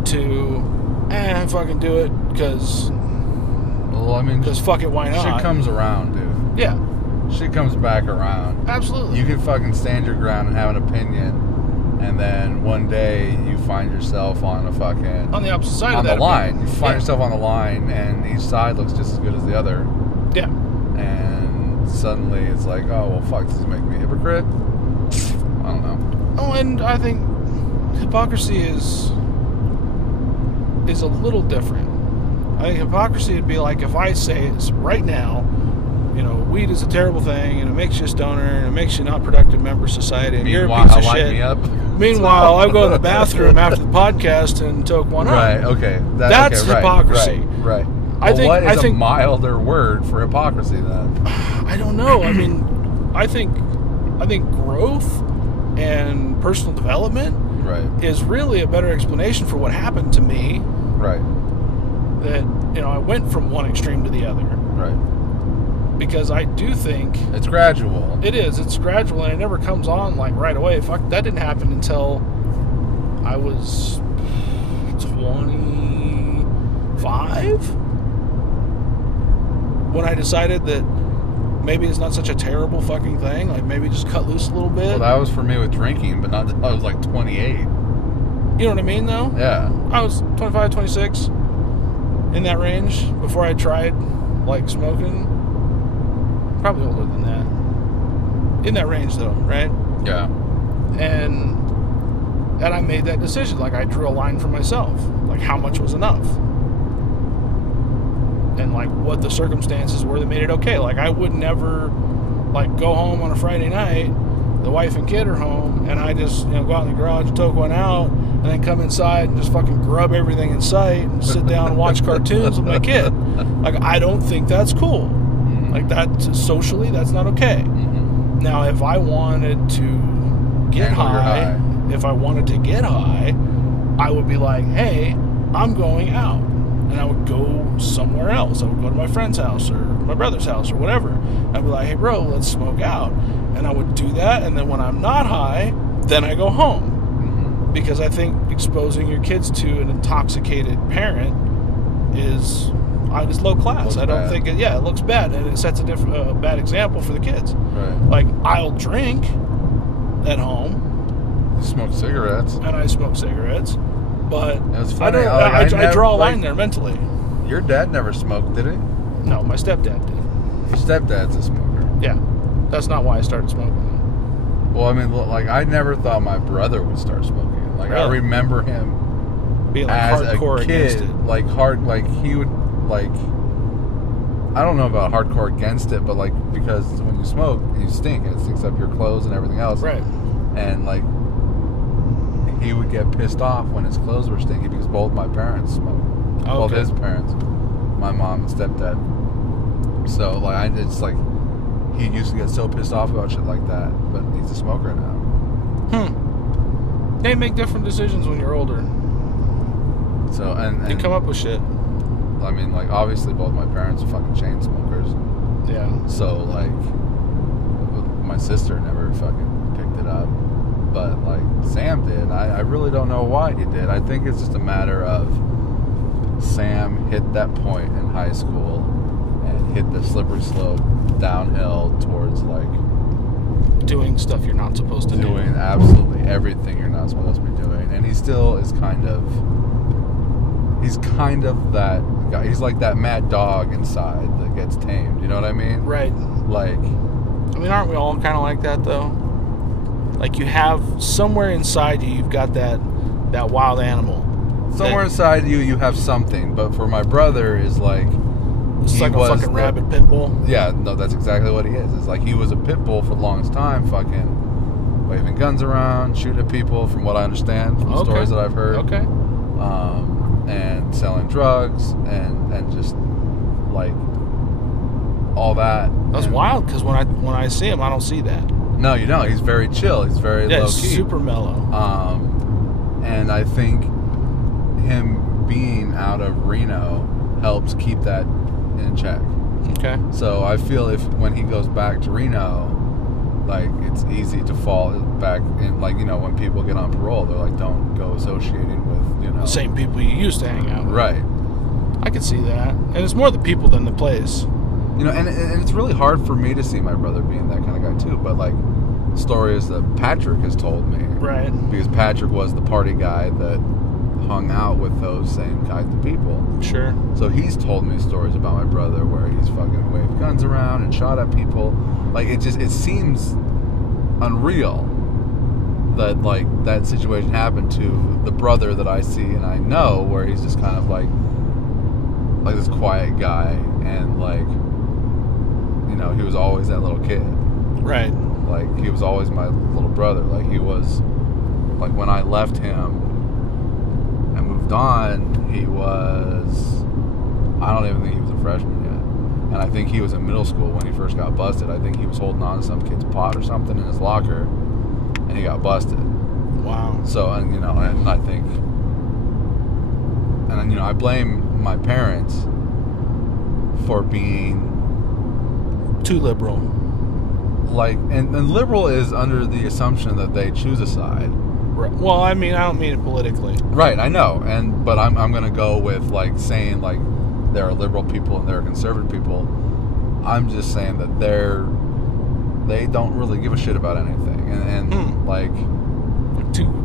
to, fucking do it, because, well, I mean, because fuck it, why not? Shit comes around, dude. Yeah. Shit comes back around. Absolutely. You can fucking stand your ground and have an opinion, and then one day you find yourself on a fucking... on the opposite side of that. On the line. opinion. You find yourself on the line, and each side looks just as good as the other. Yeah. And suddenly it's like, oh, well, fuck, does this make me a hypocrite? I don't know. Oh, and I think hypocrisy is a little different. I think hypocrisy would be like if I say right now, you know, weed is a terrible thing, and it makes you a stoner, and it makes you not productive member of society, and you're a piece of shit. Me up. Meanwhile, I go to the bathroom after the podcast and toke one up. Right, okay. That's okay, hypocrisy. Right. I think what is a milder word for hypocrisy then? I don't know. I mean, I think growth and personal development is really a better explanation for what happened to me. Right. That, you know, I went from one extreme to the other. Right. Because I do think... it's gradual. It is. It's gradual, and it never comes on, like, right away. Fuck, that didn't happen until I was 25? When I decided that maybe it's not such a terrible fucking thing. Like, maybe just cut loose a little bit. Well, that was for me with drinking, but not until I was like 28. You know what I mean, though? Yeah. I was 25, 26, in that range, before I tried, like, smoking. Probably older than that. In that range, though, right? Yeah. And I made that decision. Like, I drew a line for myself. Like, how much was enough? And, like, what the circumstances were that made it okay. Like, I would never, like, go home on a Friday night, the wife and kid are home, and I just, you know, go out in the garage and toke one out, and then come inside and just fucking grub everything in sight and sit down and watch cartoons with my kid. Like, I don't think that's cool. Mm-hmm. Like, that, socially, that's not okay. Mm-hmm. Now, if I wanted to get high, if I wanted to get high, I would be like, hey, I'm going out. And I would go somewhere else. I would go to my friend's house or my brother's house or whatever. I'd be like, hey, bro, let's smoke out. And I would do that. And then when I'm not high, then I go home. Mm-hmm. Because I think exposing your kids to an intoxicated parent is low class. I don't think it looks bad. And it sets a bad example for the kids. Right. Like, I'll drink at home. You smoke cigarettes. And I smoke cigarettes. But funny, I draw a line there mentally. Your dad never smoked, did he? No, my stepdad did. Your stepdad's a smoker. Yeah. That's not why I started smoking. Well, I mean, like, I never thought my brother would start smoking. Like, really? I remember him being like as hardcore a kid, against it. like he would, like, I don't know about hardcore against it, but, like, because when you smoke, you stink. It stinks up your clothes and everything else. Right. And, like, he would get pissed off when his clothes were stinky because both my parents smoked. Okay. Both his parents, my mom and stepdad. So, like, it's like he used to get so pissed off about shit like that, but he's a smoker now. They make different decisions when you're older. So, and you come up with shit. I mean, like, obviously both my parents are fucking chain smokers. Yeah. So, like, my sister never fucking picked it up. But, like, Sam did. I really don't know why he did. I think it's just a matter of Sam hit that point in high school and hit the slippery slope downhill towards, like, doing stuff you're not supposed to do. Doing absolutely everything you're not supposed to be doing. And he still is kind of that guy. He's like that mad dog inside that gets tamed. You know what I mean? Right. Like, I mean, aren't we all kind of like that, though? Like, you have somewhere inside you've got that wild animal. Somewhere inside you have something. But for my brother, is like, it's like a fucking rabid pit bull. Yeah, no, that's exactly what he is. It's like he was a pit bull for the longest time, fucking waving guns around, shooting at people, from what I understand from stories that I've heard. Okay. And selling drugs and just like all that. That's wild, because when I see him, I don't see that. No, you don't. He's very chill. He's very low key. Super mellow. And I think him being out of Reno helps keep that in check. Okay. So I feel when he goes back to Reno, like, it's easy to fall back in, like, you know, when people get on parole, they're like, don't go associating with, you know, The same people you used to hang out with. right. I could see that. And it's more the people than the place. You know, and it's really hard for me to see my brother being that kind of guy too. But like stories that Patrick has told me, Right. Because Patrick was the party guy that hung out with those same kinds of people. Sure. So he's told me stories about my brother where he's fucking waved guns around and shot at people. Like it seems unreal that like that situation happened to the brother that I see and I know, where he's just kind of like this quiet guy, and like, you know, he was always that little kid. Right. Like he was always my little brother. Like he was, like when I left him and moved on, he was, I don't even think he was a freshman yet. And I think he was in middle school when he first got busted. I think he was holding on to some kid's pot or something in his locker, and he got busted. Wow. So, and you know, and I think, and you know, I blame my parents for being Too liberal. like, and liberal is under the assumption that they choose a side. Right. Well, I mean, I don't mean it politically. Right, I know, but I'm gonna go with like saying like there are liberal people and there are conservative people. I'm just saying that they don't really give a shit about anything, and like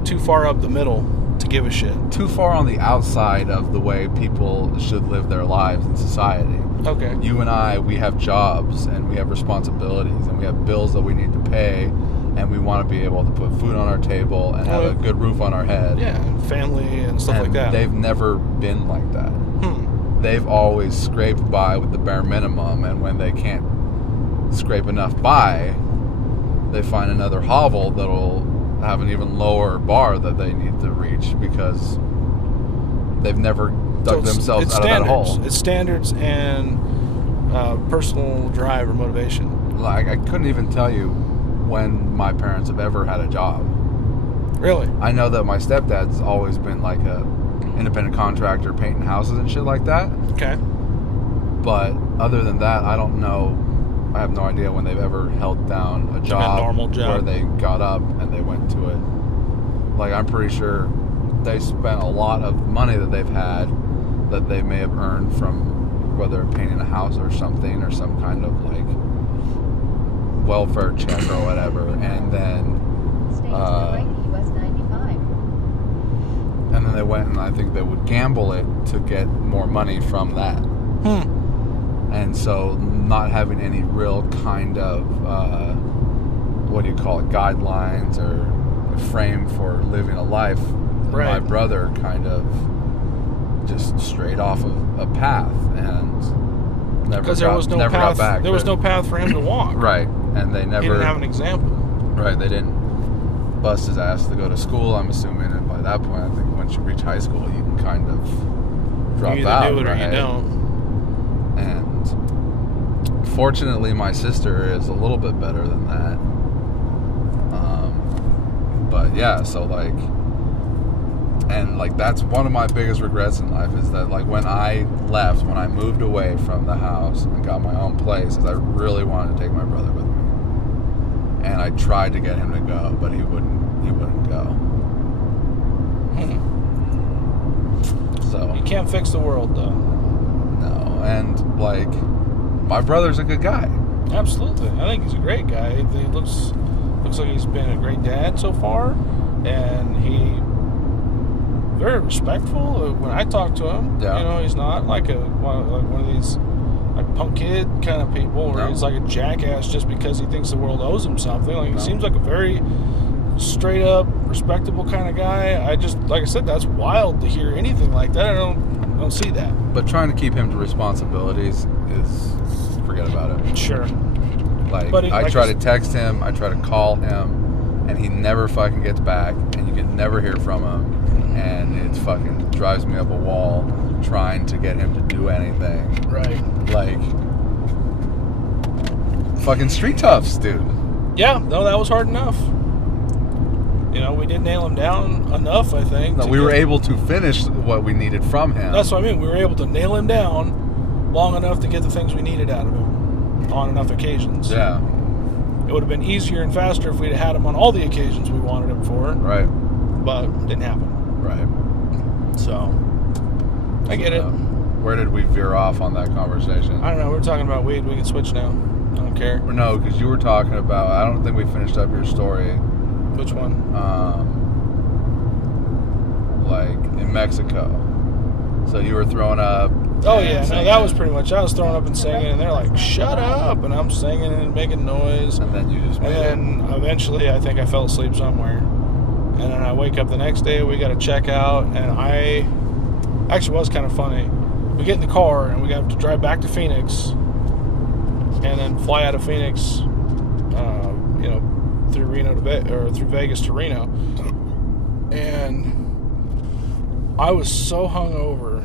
Too far up the middle to give a shit. too far on the outside of the way people should live their lives in society. Okay. You and I, we have jobs and we have responsibilities and we have bills that we need to pay, and we want to be able to put food on our table and have a good roof on our head. Yeah, and family and stuff And like that. they've never been like that. They've always scraped by with the bare minimum, and when they can't scrape enough by, they find another hovel that'll have an even lower bar that they need to reach, because they've never dug themselves out of that hole. It's standards and personal drive or motivation. Like, I couldn't even tell you when my parents have ever had a job. Really? I know that my stepdad's always been like a independent contractor painting houses and shit like that. Okay. But other than that, I don't know. I have no idea when they've ever held down a job, normal job where they got up and they went to it. Like, I'm pretty sure they spent a lot of money that they've had that they may have earned from whether painting a house or something, or some kind of like welfare check or whatever, and then and then they went and I think they would gamble it to get more money from that. And so not having any real kind of what do you call it, guidelines or a frame for living a life. Right. My brother kind of just straight off of a path and never got back. There was no path for him to walk. Right. And they never... He didn't have an example. Right. They didn't bust his ass to go to school, I'm assuming. And by that point, I think once you reach high school, you can kind of drop You out. either do it or right? you don't. And fortunately, my sister is a little bit better than that. But yeah, so like... And like that's one of my biggest regrets in life, is that like when I left, when I moved away from the house and got my own place, is I really wanted to take my brother with me, and I tried to get him to go, but he wouldn't go. So You can't fix the world, though. no, and like my brother's a good guy. Absolutely, I think he's a great guy. He looks like he's been a great dad so far, and he. Very respectful. When I talk to him, Yeah. you know, he's not like one of these like punk kid kind of people, where he's like a jackass just because he thinks the world owes him something. Like, he seems like a very straight up, respectable kind of guy. I just, like I said, that's wild to hear anything like that. I don't see that. But trying to keep him to responsibilities is, forget about it. Sure. Like, But I try to text him, I try to call him, and he never fucking gets back, and you can never hear from him. And it fucking drives me up a wall trying to get him to do anything. Right. Like, fucking street toughs, dude. Yeah, no, that was hard enough. You know, we didn't nail him down enough, I think. No, we were able to finish what we needed from him. That's what I mean. We were able to nail him down long enough to get the things we needed out of him on enough occasions. Yeah. It would have been easier and faster if we'd had him on all the occasions we wanted him for. Right. But it didn't happen. Right. So, I get it. Where did we veer off on that conversation? I don't know. We're talking about weed. We can switch now. I don't care. No, because you were talking about, I don't think we finished up your story. Which one? Like in Mexico. So you were throwing up. Oh, yeah. No, that was pretty much, I was throwing up and singing, and they're like, shut up. And I'm singing and making noise. And then you just made And then eventually I think I fell asleep somewhere. And then I wake up the next day, we got to check out, and I actually was kind of funny. We get in the car and we got to drive back to Phoenix and then fly out of Phoenix, through Reno to through Vegas to Reno. And I was so hungover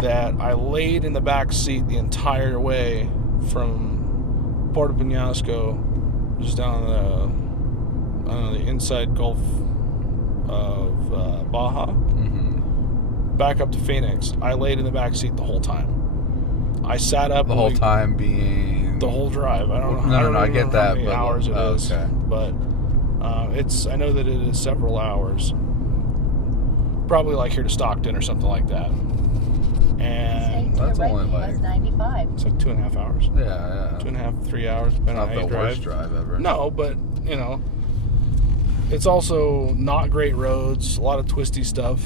that I laid in the back seat the entire way from Puerto Penasco, just down on the inside Gulf of Baja, back up to Phoenix. I laid in the back seat the whole time. I sat up the whole time being the whole drive. I don't know. No, I get that. How many hours it is, okay. But I know that it is several hours. Probably like here to Stockton or something like that. And that's only like 95. It's like 2.5 hours. Yeah. 2.5, 3 hours. Depending on how you Not the worst drive ever. No, but it's also not great roads. A lot of twisty stuff.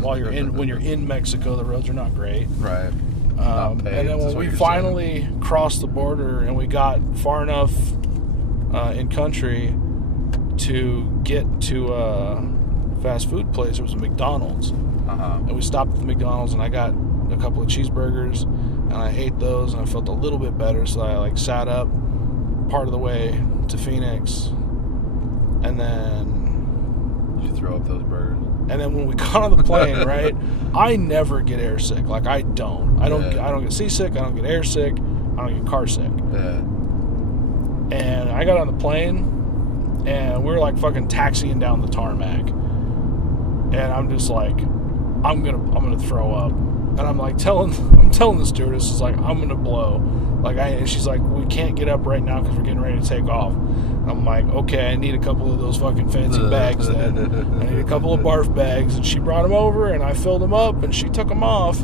When you're in Mexico, the roads are not great. Right. And then when we finally crossed the border and we got far enough in country to get to a fast food place, it was a McDonald's. And we stopped at the McDonald's and I got a couple of cheeseburgers and I ate those and I felt a little bit better, so I sat up part of the way to Phoenix, and then you throw up those burgers. And then when we got on the plane, right, I never get airsick. Like I don't get seasick, I don't get airsick, I don't get car sick. Yeah. And I got on the plane and we were like fucking taxiing down the tarmac. And I'm just like, I'm gonna throw up. And I'm like telling the stewardess, it's like, I'm gonna blow. And she's like, we can't get up right now because we're getting ready to take off. I'm like, okay, I need a couple of those fucking fancy bags then. I need a couple of barf bags. And she brought them over and I filled them up and she took them off,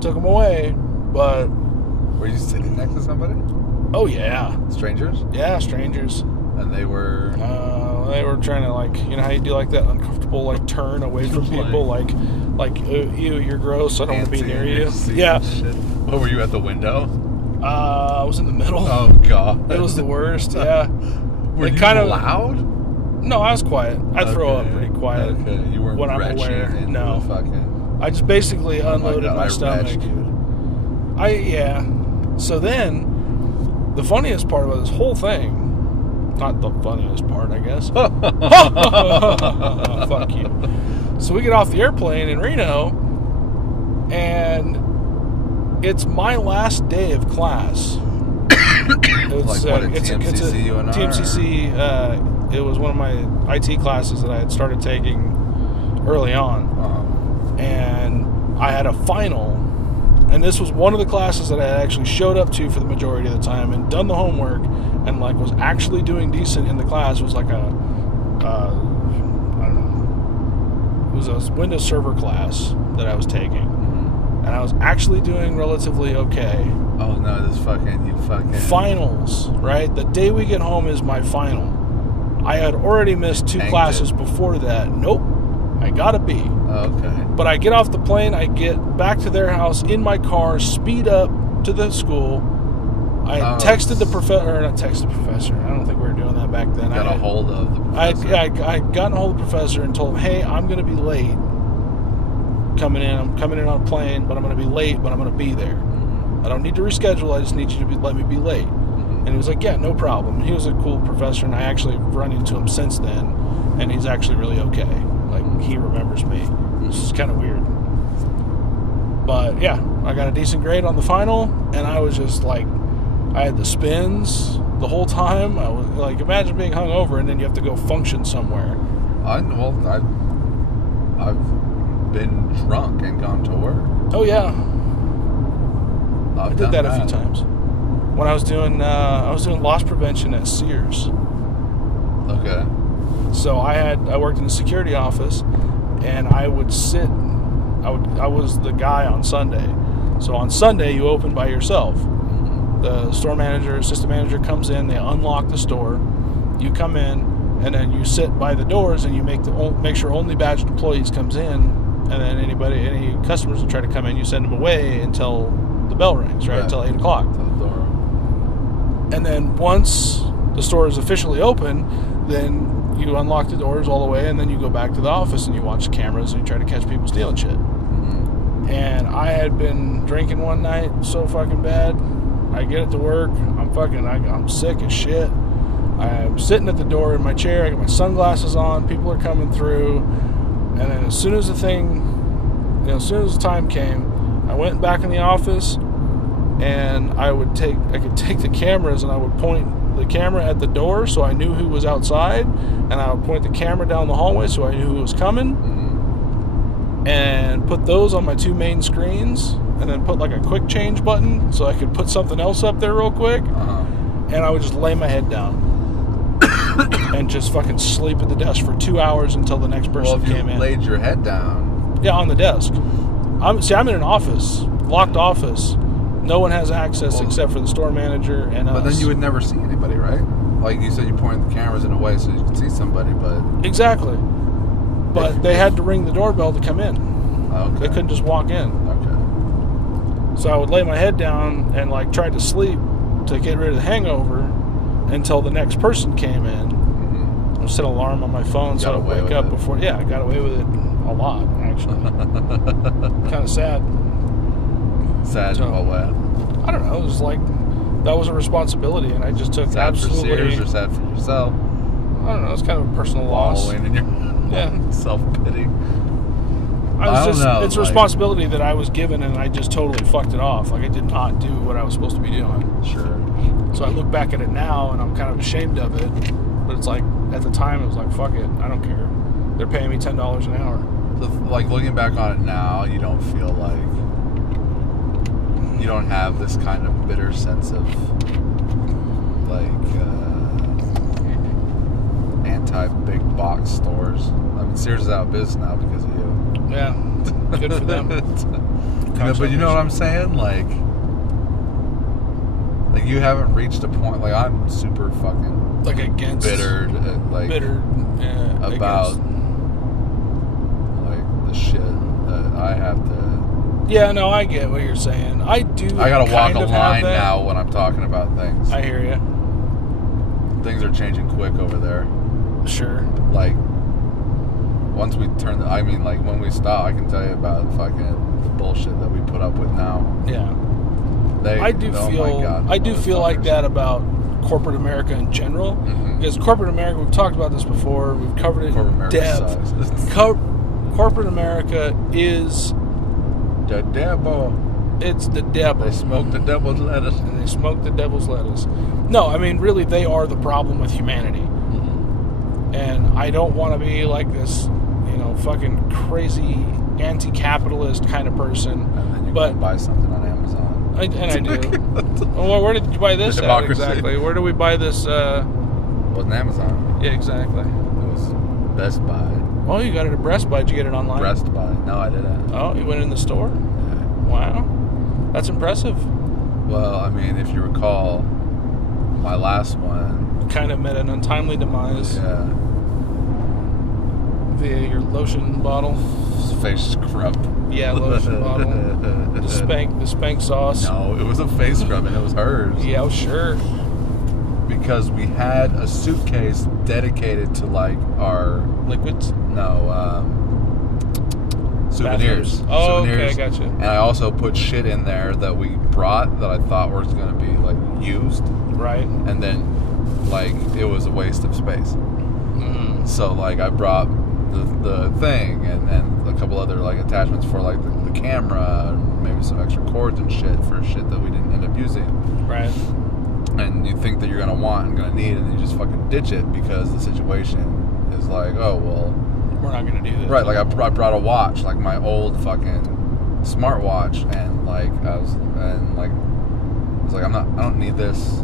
took them away. But were you sitting next to somebody? Oh yeah. Strangers? Yeah, strangers. And they were trying to how you do that uncomfortable turn away from people ew, you're gross, I don't want to be near you. Yeah. Shit. What, were you at the window? I was in the middle. Oh god. It was the worst. Yeah. Were you loud? No, I was quiet. I throw up pretty quiet. Okay. You weren't when I'm aware. No. Fucking... I just basically unloaded my stomach. So then the funniest part about this whole thing, not the funniest part, I guess. Fuck you. So we get off the airplane in Reno, and it's my last day of class. It's TMCC you and I? TMCC. It was one of my IT classes that I had started taking early on. And I had a final. And this was one of the classes that I actually showed up to for the majority of the time and done the homework and was actually doing decent in the class. It was like a Windows Server class that I was taking. And I was actually doing relatively okay. Oh no, you fucking... Finals, right? The day we get home is my final. I had already missed 2 classes before that. Nope. I got a B. Okay. But I get off the plane, I get back to their house in my car, speed up to the school. I texted the professor, or not texted the professor. I don't think we were doing that back then. Got a hold of the professor. I got a hold of the professor and told him, hey, I'm going to be late coming in. I'm coming in on a plane, but I'm going to be late, but I'm going to be there. I don't need to reschedule. I just need you to let me be late. And he was like, yeah, no problem. He was a cool professor, and I actually run into him since then, and he's actually really okay. He remembers me. This is kind of weird. But, yeah, I got a decent grade on the final, and I was just I had the spins the whole time. I was imagine being hungover, and then you have to go function somewhere. I've been drunk and gone to work. Oh, yeah. I did that a few times. when I was doing loss prevention at Sears. Okay. So I worked in the security office, and I was the guy on Sunday. So on Sunday, you open by yourself. The store manager, assistant manager comes in, they unlock the store, you come in, and then you sit by the doors and you make sure only badged employees comes in, and then any customers that try to come in, you send them away until the bell rings, right? Until 8 o'clock. And then once the store is officially open, then you unlock the doors all the way, and then you go back to the office and you watch the cameras and you try to catch people stealing shit. And I had been drinking one night so fucking bad. I get it to work. I'm sick as shit. I'm sitting at the door in my chair. I got my sunglasses on. People are coming through. And then as soon as the time came, I went back in the office, and I could take the cameras and I would point the camera at the door so I knew who was outside, and I would point the camera down the hallway so I knew who was coming, and put those on my two main screens, and then put like a quick change button so I could put something else up there real quick, and I would just lay my head down and just fucking sleep at the desk for 2 hours until the next person came in. Well, if you laid your head down... Yeah, on the desk. I'm in an office, locked office. No one has access except for the store manager and us. But then you would never see anybody, right? Like you said, you pointed the cameras in a way so you could see somebody, but... Exactly. But they had to ring the doorbell to come in. Okay. They couldn't just walk in. Okay. So I would lay my head down and like try to sleep to get rid of the hangover until the next person came in. I set an alarm on my phone so I'd wake up before... Yeah, I got away with it a lot, actually. Kind of sad. Sad in what way? I don't know. It was like that was a responsibility, and I just took sad absolutely. Sad for Sears or sad for yourself? I don't know. It's kind of a personal loss. Wallowing in your self-pity. It's a responsibility that I was given, and I just totally fucked it off. Like I did not do what I was supposed to be doing. Sure. So I look back at it now, and I'm kind of ashamed of it. But it's like at the time, it was like, fuck it, I don't care. They're paying me $10 an hour. So, like looking back on it now, you don't feel like. You don't have this kind of bitter sense of like anti-big box stores. I mean, Sears is out of business now because of you. Yeah, good for them. But you know what I'm saying? Like you haven't reached a point. Like I'm super fucking like against bitter about like the shit that I have to. Yeah, no, I get what you're saying. I gotta walk a line now when I'm talking about things. I hear you. Things are changing quick over there. Sure. Like, once we turn when we stop, I can tell you about fucking the bullshit that we put up with now. Yeah. I do feel like that about corporate America in general. Mm-hmm. Because corporate America, we've talked about this before, we've covered it in depth. Corporate America is... the devil. It's the devil. They smoke the devil's lettuce. And they smoke the devil's lettuce. No, I mean, really, they are the problem with humanity. Mm-hmm. And I don't want to be like this, fucking crazy anti-capitalist kind of person. And then you go buy something on Amazon. I do. Well, where did you buy this at exactly? Where do we buy this? It wasn't Amazon. Yeah, exactly. It was Best Buy. Oh, you got it at Best Buy. Did you get it online? Best Buy. No, I didn't. Oh, you went in the store? Yeah. Wow. That's impressive. Well, I mean, if you recall, my last one... kind of met an untimely demise. Yeah. Via your lotion bottle. Face scrub. Yeah, lotion bottle. The spank sauce. No, it was a face scrub and it was hers. Yeah, oh, sure. Because we had a suitcase dedicated to like our liquids. No, souvenirs. Oh, souvenirs. Okay, I gotcha. And I also put shit in there that we brought that I thought was going to be like used. Right. And then like it was a waste of space. Mm. So like I brought the thing and a couple other like attachments for like the camera, and maybe some extra cords and shit for shit that we didn't end up using. Right. And you think that you're going to want and going to need, and you just fucking ditch it because the situation is like, oh, well... we're not going to do this. Right, like I brought a watch, like my old fucking smartwatch, and like It's like, I don't need this,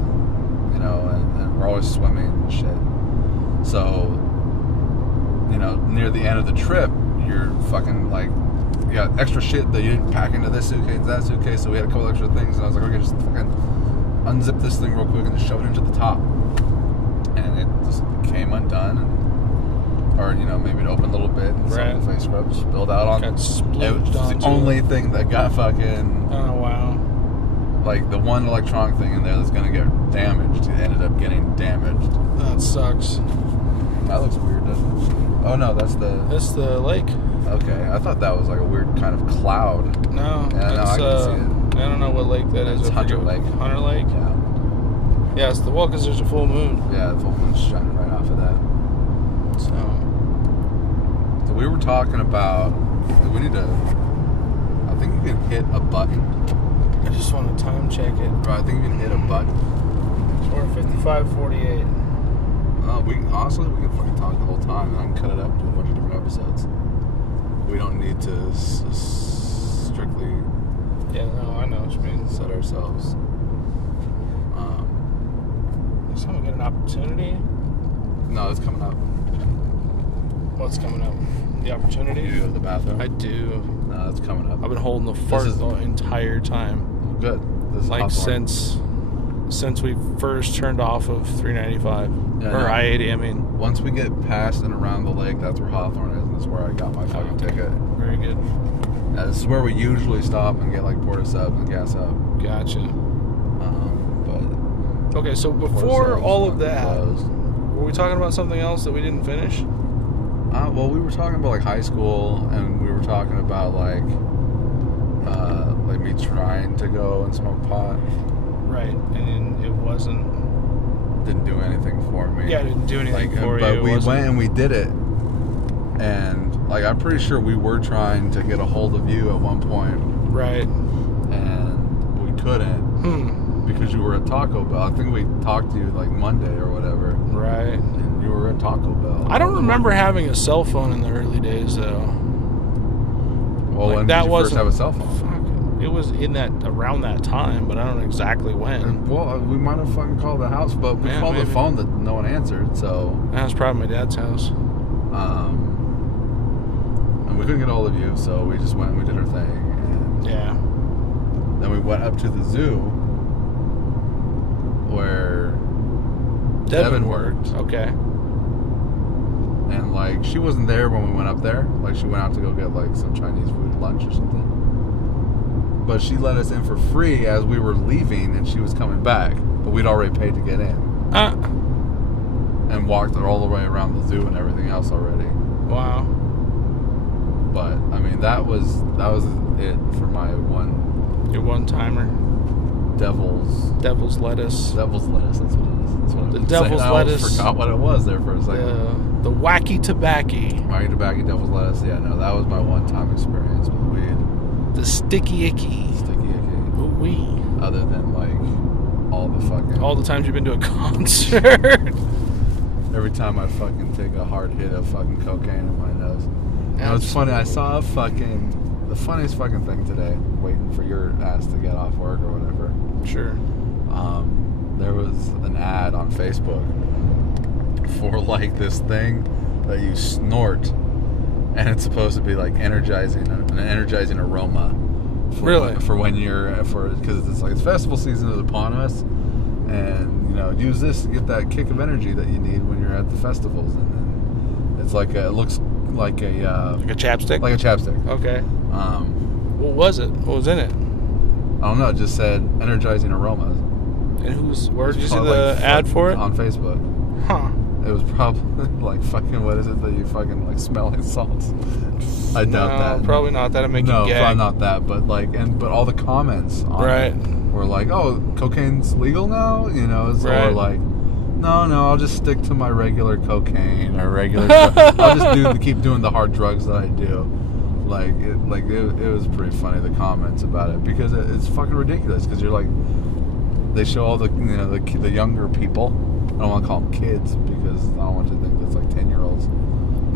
you know, and we're always swimming and shit. So, you know, near the end of the trip, you're fucking like, you got extra shit that you didn't pack into this suitcase, that suitcase, so we had a couple extra things, and I was like, okay, just fucking unzip this thing real quick and just shove it into the top. And it just came undone, or, you know, maybe it opened a little bit, and some of the face scrub spilled out on. Got splooged it was onto the only thing that got fucking... Oh, wow. Like, the one electronic thing in there that's going to get damaged, it ended up getting damaged. That sucks. That looks weird, doesn't it? Oh, no, that's the lake. Okay, I thought that was like a weird kind of cloud. No, yeah, no, I can see it. I don't know what lake that is. It's Hunter Lake. Hunter Lake? Yeah. Yeah, it's because there's a full moon. Yeah, the full moon's shining right off of that. So we were talking about, we need to, I think you can hit a button. I just want to time check it. Right, I think you can hit a button. We're at 55:48. We can fucking talk the whole time, and I can cut it up into a bunch of different episodes. We don't need to strictly. Yeah, no, I know what you mean. Set ourselves. Next time we get an opportunity. No, it's coming up. What's coming up? The opportunity? You go to the bathroom? I do. No, it's coming up. I've been holding the fart the entire time. Good. This is like since we first turned off of 395. Yeah, or I-80, I mean. Once we get past and around the lake, that's where Hawthorne is, and that's where I got my fucking ticket. Very good. This is where we usually stop and get like porta subs and gas up. Gotcha. But okay, so before all of that, were we talking about something else that we didn't finish? Well, we were talking about like high school, and we were talking about like me trying to go and smoke pot. Right, and it didn't do anything for me. Yeah, it didn't do anything for you. But we went and we did it, and like I'm pretty sure we were trying to get a hold of you at one point. Right. And we couldn't because you were at Taco Bell. I think we talked to you like Monday or whatever. Right. And you were at Taco Bell. I don't remember having a cell phone in the early days though. Well, like, when did you first have a cell phone? Fuck. It was around that time, but I don't know exactly when. Well, we might have fucking called the house, but we called the phone that no one answered, so... That was probably my dad's house. And we couldn't get a hold of you, so we just went and we did our thing. And yeah. Then we went up to the zoo, where Devin worked. Okay. And, like, she wasn't there when we went up there. Like, she went out to go get, like, some Chinese food lunch or something. But she let us in for free as we were leaving, and she was coming back. But we'd already paid to get in. And walked all the way around the zoo and everything else already. Wow. But, I mean, that was it for my Your one-timer. Devil's lettuce. Devil's lettuce, that's what it is. That's what the devil's lettuce. I forgot what it was there for a second. The wacky tobacco. Wacky tobacco, devil's lettuce. Yeah, no, that was my one-time experience with weed. The sticky icky. Ooh-wee. Other than, like, all the times you've been to a concert. Every time I'd fucking take a hard hit of fucking cocaine in my nose. And it's funny, I saw the funniest fucking thing today, waiting for your ass to get off work or whatever. Sure. There was an ad on Facebook for, like, this thing that you snort, and it's supposed to be, like, an energizing aroma. For when because it's like it's festival season is upon us, and you know, use this to get that kick of energy that you need when you're at the festivals, and it's like it looks like a chapstick. Like a chapstick. Okay. What was it? What was in it? I don't know. It just said energizing aromas. And where did you see the ad for it? On Facebook. Huh. It was probably like fucking, what is it that you fucking like smelling salts? I doubt that. Probably not. That'd make you gag. No, probably not that. But like, but all the comments on it were like, "Oh, cocaine's legal now," you know. So we're like, no, I'll just stick to my regular cocaine or regular. I'll just keep doing the hard drugs that I do. It was pretty funny, the comments about it, because it's fucking ridiculous. Because you're like, they show all the the younger people. I don't want to call them kids because I don't want you to think that's like 10-year-olds.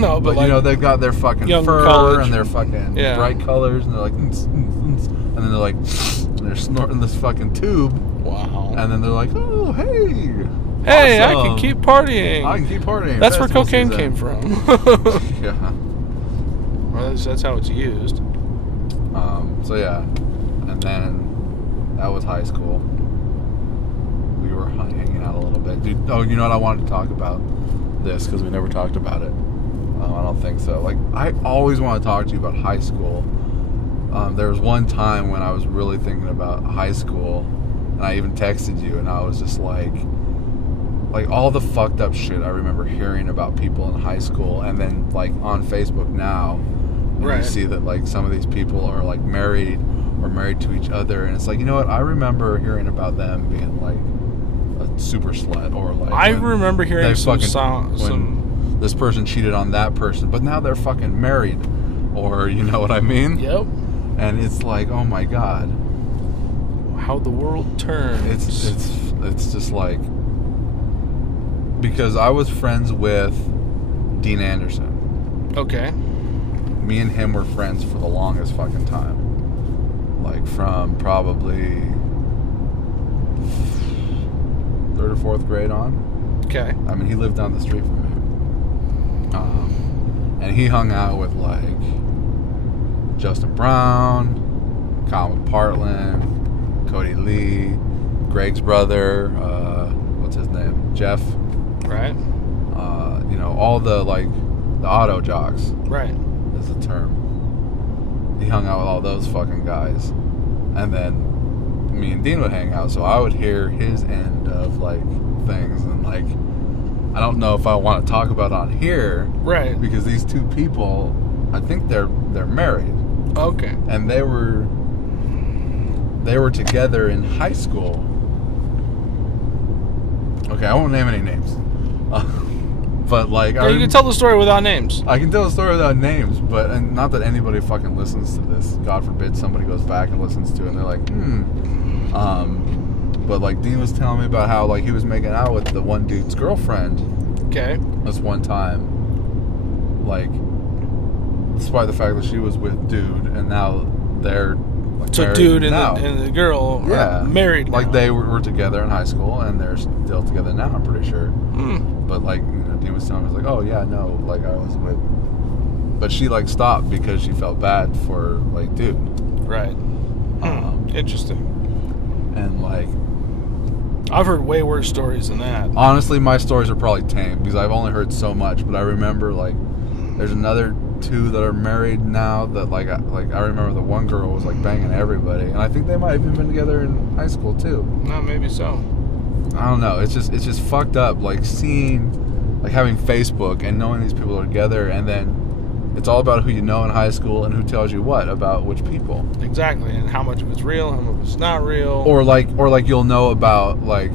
No, but like, they've got their fucking fur college, and their fucking bright colors, and they're like, and then they're like, and they're snorting this fucking tube. Wow. And then they're like, oh, hey. Hey, awesome. I can keep partying. I can keep partying. That's where Festival cocaine season. came from. Yeah. Well, that's how it's used. So yeah, and then that was high school. We were hanging out a little bit. Dude, oh, you know what? I wanted to talk about this because we never talked about it. I don't think so. Like, I always want to talk to you about high school. There was one time when I was really thinking about high school, and I even texted you, and I was just like all the fucked up shit I remember hearing about people in high school, and then like on Facebook now. Right. You see that like some of these people are like married or married to each other, and it's like, you know what, I remember hearing about them being like a super slut, or like I remember hearing some when this person cheated on that person, but now they're fucking married, or you know what I mean? Yep. And it's like, oh my god, how the world turns. It's just like, because I was friends with Dean Anderson. Okay. Me and him were friends for the longest fucking time. Like, from probably 3rd or 4th grade on. Okay. I mean, he lived down the street from me. And he hung out with, like, Justin Brown, Kyle McPartland, Cody Lee, Greg's brother, what's his name? Jeff. Right. You know, all the, like, the auto jocks. Right. Is the term. He hung out with all those fucking guys, and then me and Dean would hang out, so I would hear his end of like things, and like, I don't know if I want to talk about on here, right? Because these two people, I think they're married. Okay. And they were together in high school. Okay, I won't name any names. But like, yeah, you can tell the story without names. I can tell the story without names, but and not that anybody fucking listens to this. God forbid somebody goes back and listens to it and they're like, But like, Dean was telling me about how like he was making out with the one dude's girlfriend. Okay. This one time, like, despite the fact that she was with dude, and now they're like, so dude and the girl are married now. Like, they were together in high school, and they're still together now, I'm pretty sure. But like, you know, Dean was telling me, like, oh yeah, no, like I was with, but she like stopped because she felt bad for like dude. Right. Interesting. And like, I've heard way worse stories than that. Honestly, my stories are probably tame because I've only heard so much. But I remember like, there's another two that are married now that like I remember the one girl was like banging everybody, and I think they might have even been together in high school too. No, maybe so. I don't know. It's just fucked up. Like seeing, like having Facebook and knowing these people are together, and then it's all about who you know in high school and who tells you what about which people. Exactly, and how much of it's real, how much of it's not real. Or like you'll know about like,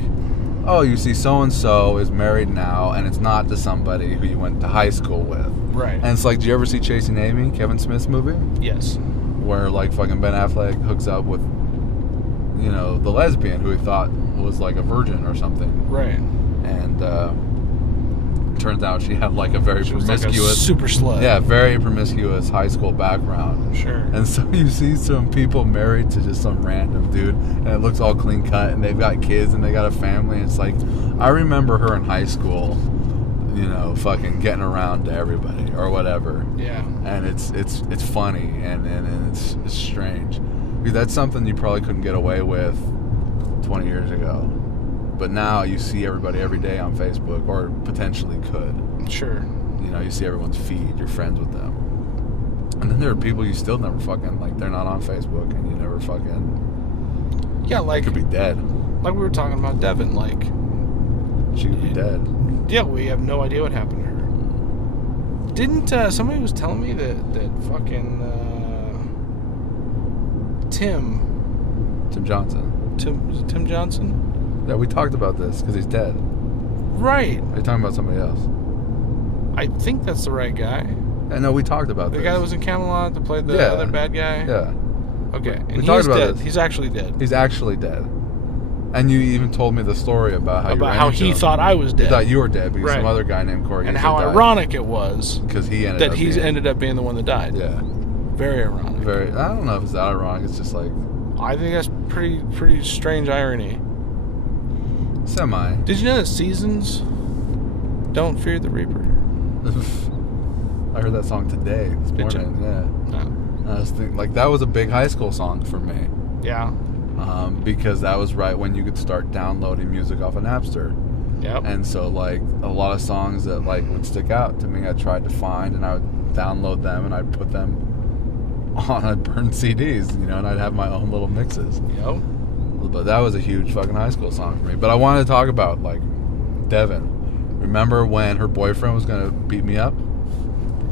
oh, you see so and so is married now, and it's not to somebody who you went to high school with. Right. And it's like, do you ever see Chasing Amy, Kevin Smith's movie? Yes. Where like fucking Ben Affleck hooks up with, you know, the lesbian who he thought was like a virgin or something. Right. And turns out she had like a very promiscuous, like a super slut. Yeah, very promiscuous high school background. Sure. And so you see some people married to just some random dude, and it looks all clean cut, and they've got kids and they got a family. And it's like, I remember her in high school, you know, fucking getting around to everybody or whatever. Yeah. And it's funny and it's strange. Because that's something you probably couldn't get away with 20 years ago. But now you see everybody every day on Facebook, or potentially could. Sure. You know, you see everyone's feed, you're friends with them. And then there are people you still never fucking, like, they're not on Facebook, and you never fucking... Yeah, like... They could be dead. Like we were talking about Devin, like... She could be dead. Yeah, we have no idea what happened to her. Didn't, somebody was telling me that fucking, Tim Johnson. Was it Tim Johnson? Yeah, we talked about this, because he's dead. Right. Are you talking about somebody else? I think that's the right guy. Yeah, no, we talked about this. The guy that was in Camelot that played the other bad guy? Yeah. Okay. And we talked about dead. this. He's actually dead. He's actually dead. And you even told me the story about how he thought I was dead. He thought you were dead because some other guy named Cory. And how ironic it was because he ended up being the one that died. Yeah. Very ironic. I don't know if it's that ironic. It's just like, I think that's pretty strange irony. Semi. Did you know that Seasons don't fear the Reaper? I heard that song today, this morning. Yeah. No. I was thinking, like, that was a big high school song for me. Yeah. Because that was right when you could start downloading music off of Napster. Yep. And so, like, a lot of songs that, like, would stick out to me, I tried to find, and I would download them, and I'd put them on, I'd burn CDs, you know, and I'd have my own little mixes. Yep. But that was a huge fucking high school song for me. But I wanted to talk about, like, Devin. Remember when her boyfriend was going to beat me up?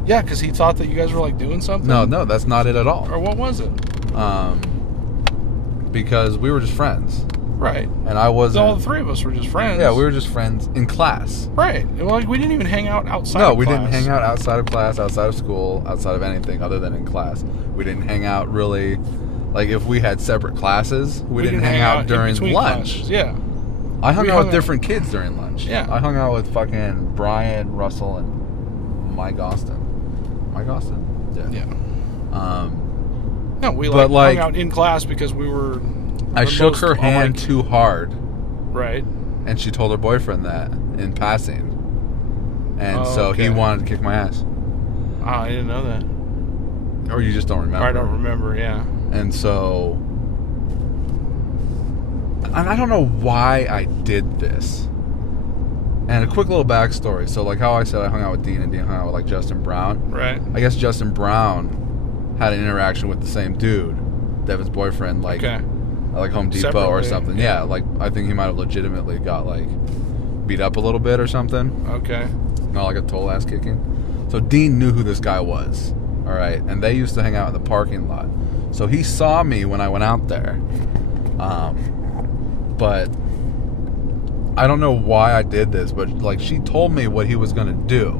Yeah, because he thought that you guys were, like, doing something? No, that's not it at all. Or what was it? Because we were just friends. Right. And I wasn't... All the three of us were just friends. Yeah, we were just friends in class. Right. Well, like, we didn't even hang out outside of class. No, we didn't hang out outside of class, outside of school, outside of anything other than in class. We didn't hang out really... Like, if we had separate classes, we didn't hang out during lunch. Classes. Yeah. I hung out with different kids during lunch. Yeah. I hung out with fucking Brian, Russell, and Mike Austin. Mike Austin? Yeah. Yeah. No, we hung out in class because we were... I shook her hand too hard. Right. And she told her boyfriend that in passing. And so he wanted to kick my ass. Oh, I didn't know that. Or you just don't remember. I don't remember, yeah. And so... And I don't know why I did this. And a quick little backstory. So, like how I said I hung out with Dean, and Dean hung out with, like, Justin Brown. Right. I guess Justin Brown had an interaction with the same dude, Devin's boyfriend, like... Okay. Like Home Depot Separately. Or something. Yeah, like, I think he might have legitimately got, like, beat up a little bit or something. Okay. Not like a total ass kicking. So Dean knew who this guy was. Alright? And they used to hang out in the parking lot. So he saw me when I went out there. But I don't know why I did this, but, like, she told me what he was going to do.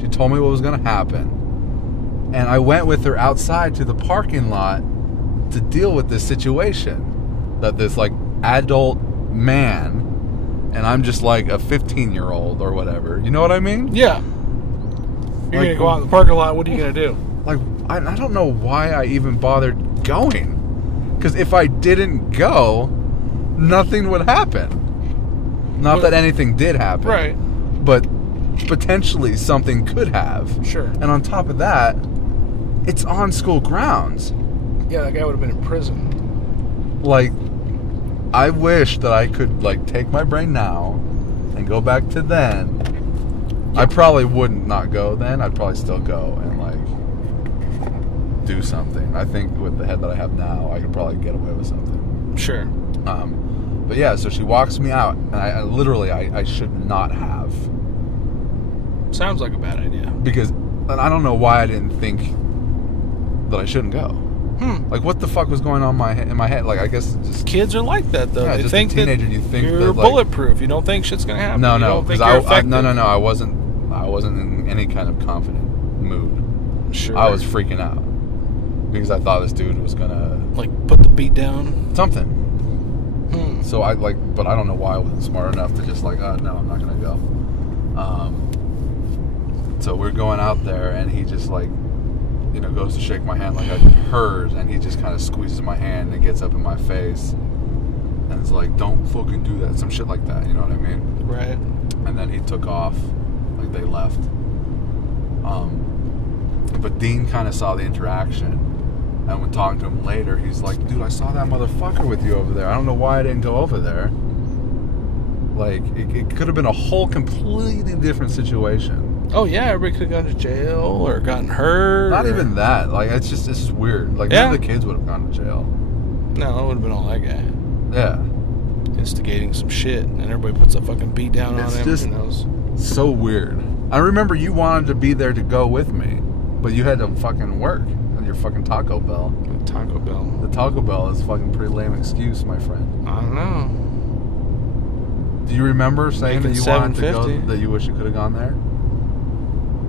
She told me what was going to happen. And I went with her outside to the parking lot to deal with this situation. That this, like, adult man, and I'm just, like, a 15-year-old or whatever. You know what I mean? Yeah. You're going to go out in the parking lot, what are you going to do? Like, I don't know why I even bothered going. Because if I didn't go, nothing would happen. Not that anything did happen. Right. But potentially something could have. Sure. And on top of that, it's on school grounds. Yeah, that guy would have been in prison. Like, I wish that I could, like, take my brain now and go back to then. I probably wouldn't not go then. I'd probably still go and, like, do something. I think with the head that I have now, I could probably get away with something. Sure. But yeah, so she walks me out, and I should not have. Sounds like a bad idea. Because, and I don't know why I didn't think that I shouldn't go. Like, what the fuck was going on in my head? Like, I guess just... Kids are like that, though. Yeah, they just think a teenager, that you think you're that, like, bulletproof. You don't think shit's going to happen. No, because I wasn't in any kind of confident mood. Sure. I was freaking out. Because I thought this dude was gonna... Like, put the beat down? Something. So but I don't know why I wasn't smart enough to just, like, no, I'm not gonna go. So we're going out there, and he just, like, you know, goes to shake my hand like I hers, and he just kind of squeezes my hand and gets up in my face and it's like, don't fucking do that, some shit like that, you know what I mean? Right. And then he took off, like, they left. But Dean kind of saw the interaction, and when talking to him later, he's like, dude, I saw that motherfucker with you over there. I don't know why I didn't go over there. Like, it could have been a whole completely different situation. Oh, yeah, everybody could have gone to jail or gotten hurt. Not even that. Like, it's just weird. Like, none of the kids would have gone to jail. No, it would have been all that guy. Yeah. Instigating some shit, and everybody puts a fucking beat down on him. It's just so weird. I remember you wanted to be there to go with me, but you had to fucking work at your fucking Taco Bell. Taco Bell. The Taco Bell is a fucking pretty lame excuse, my friend. I don't know. Do you remember saying that you wanted to go, $7.50. that you wish you could have gone there?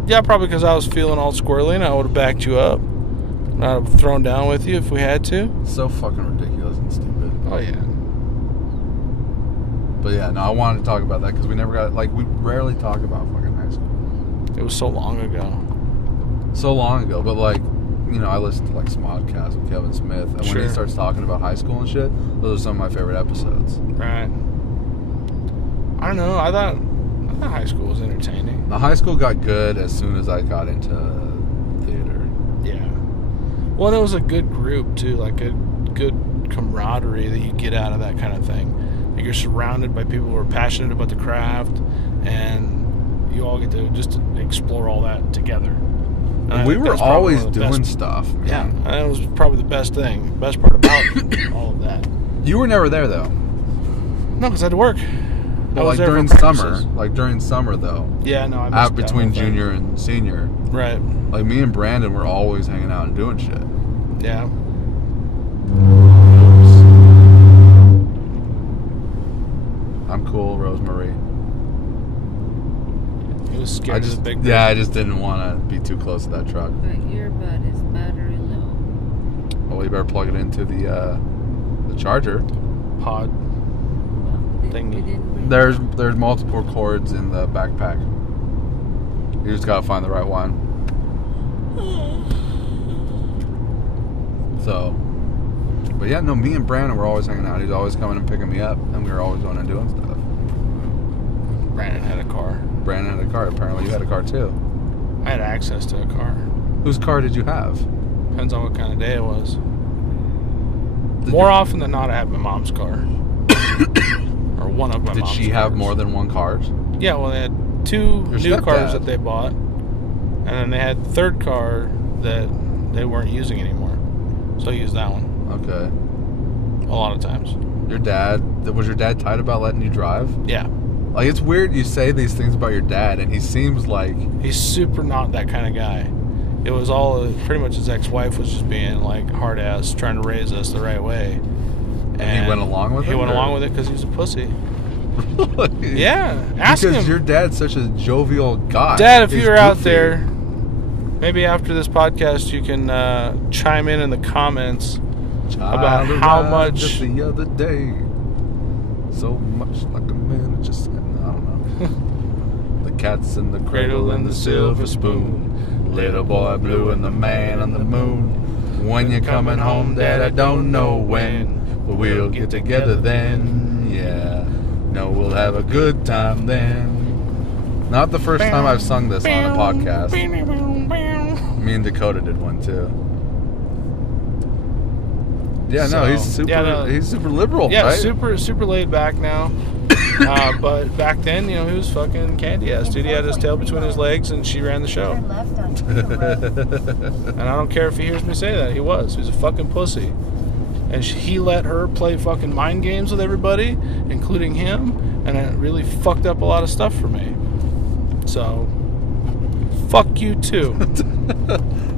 Yeah, probably because I was feeling all squirrely and I would have backed you up. And I'd have thrown down with you if we had to. So fucking ridiculous and stupid. Oh, yeah. But yeah, no, I wanted to talk about that because we never got, like, we rarely talk about fucking high school. It was so long ago. So long ago, but, like, you know, I listened to, like, Smodcast with Kevin Smith, and when he starts talking about high school and shit, those are some of my favorite episodes. Right. I don't know. I thought high school was entertaining. The high school got good as soon as I got into theater. Yeah. Well, and it was a good group too, like a good camaraderie that you get out of that kind of thing. Like you're surrounded by people who are passionate about the craft, and you all get to just explore all that together. And we were always doing stuff. Yeah, and that was probably the best part about all of that. You were never there though. No, because I had to work. Well, like during summer. Like during summer though. Yeah, no, I missed out between junior and senior. Right. Like me and Brandon were always hanging out and doing shit. Yeah. I'm cool, Rosemary. He was scared of the big. Yeah, I just didn't want to be too close to that truck. The earbud is battery low. Well, you better plug it into the charger. Pod. Thingy. There's multiple cords in the backpack. You just gotta find the right one. So, but yeah, no, me and Brandon were always hanging out. He's always coming and picking me up, and we were always going and doing stuff. Brandon had a car. Brandon had a car. Apparently, you had a car too. I had access to a car. Whose car did you have? Depends on what kind of day it was. More often than not, I had my mom's car. Or one of my mom's cars. Did she have more than one car? Yeah, well, they had two new cars that they bought. And then they had the third car that they weren't using anymore. So I used that one. Okay. A lot of times. Was your dad tight about letting you drive? Yeah. Like, it's weird you say these things about your dad, and he seems like... He's super not that kind of guy. It was all... Pretty much his ex-wife was just being, like, hard-ass, trying to raise us the right way. And he went along with it? He went along with it because he was a pussy. Really? Yeah. Ask him. Because your dad's such a jovial guy. Dad, if you're out there, maybe after this podcast you can chime in the comments about how much... Just the other day. So much like a man just... I don't know. The cat's in the cradle and the silver spoon. Little boy blue and the man on the moon. When you're coming home, Dad, I don't know when. But we'll get together then. Yeah. No, we'll have a good time then. Not the first time I've sung this on a podcast. Me and Dakota did one too. Yeah, no, he's super liberal, yeah, right? super laid back now. But back then, he was fucking candy ass, dude. He had his tail between his legs, and she ran the show. And I don't care if he hears me say that. He was a fucking pussy, and he let her play fucking mind games with everybody, including him, and it really fucked up a lot of stuff for me. So, fuck you too.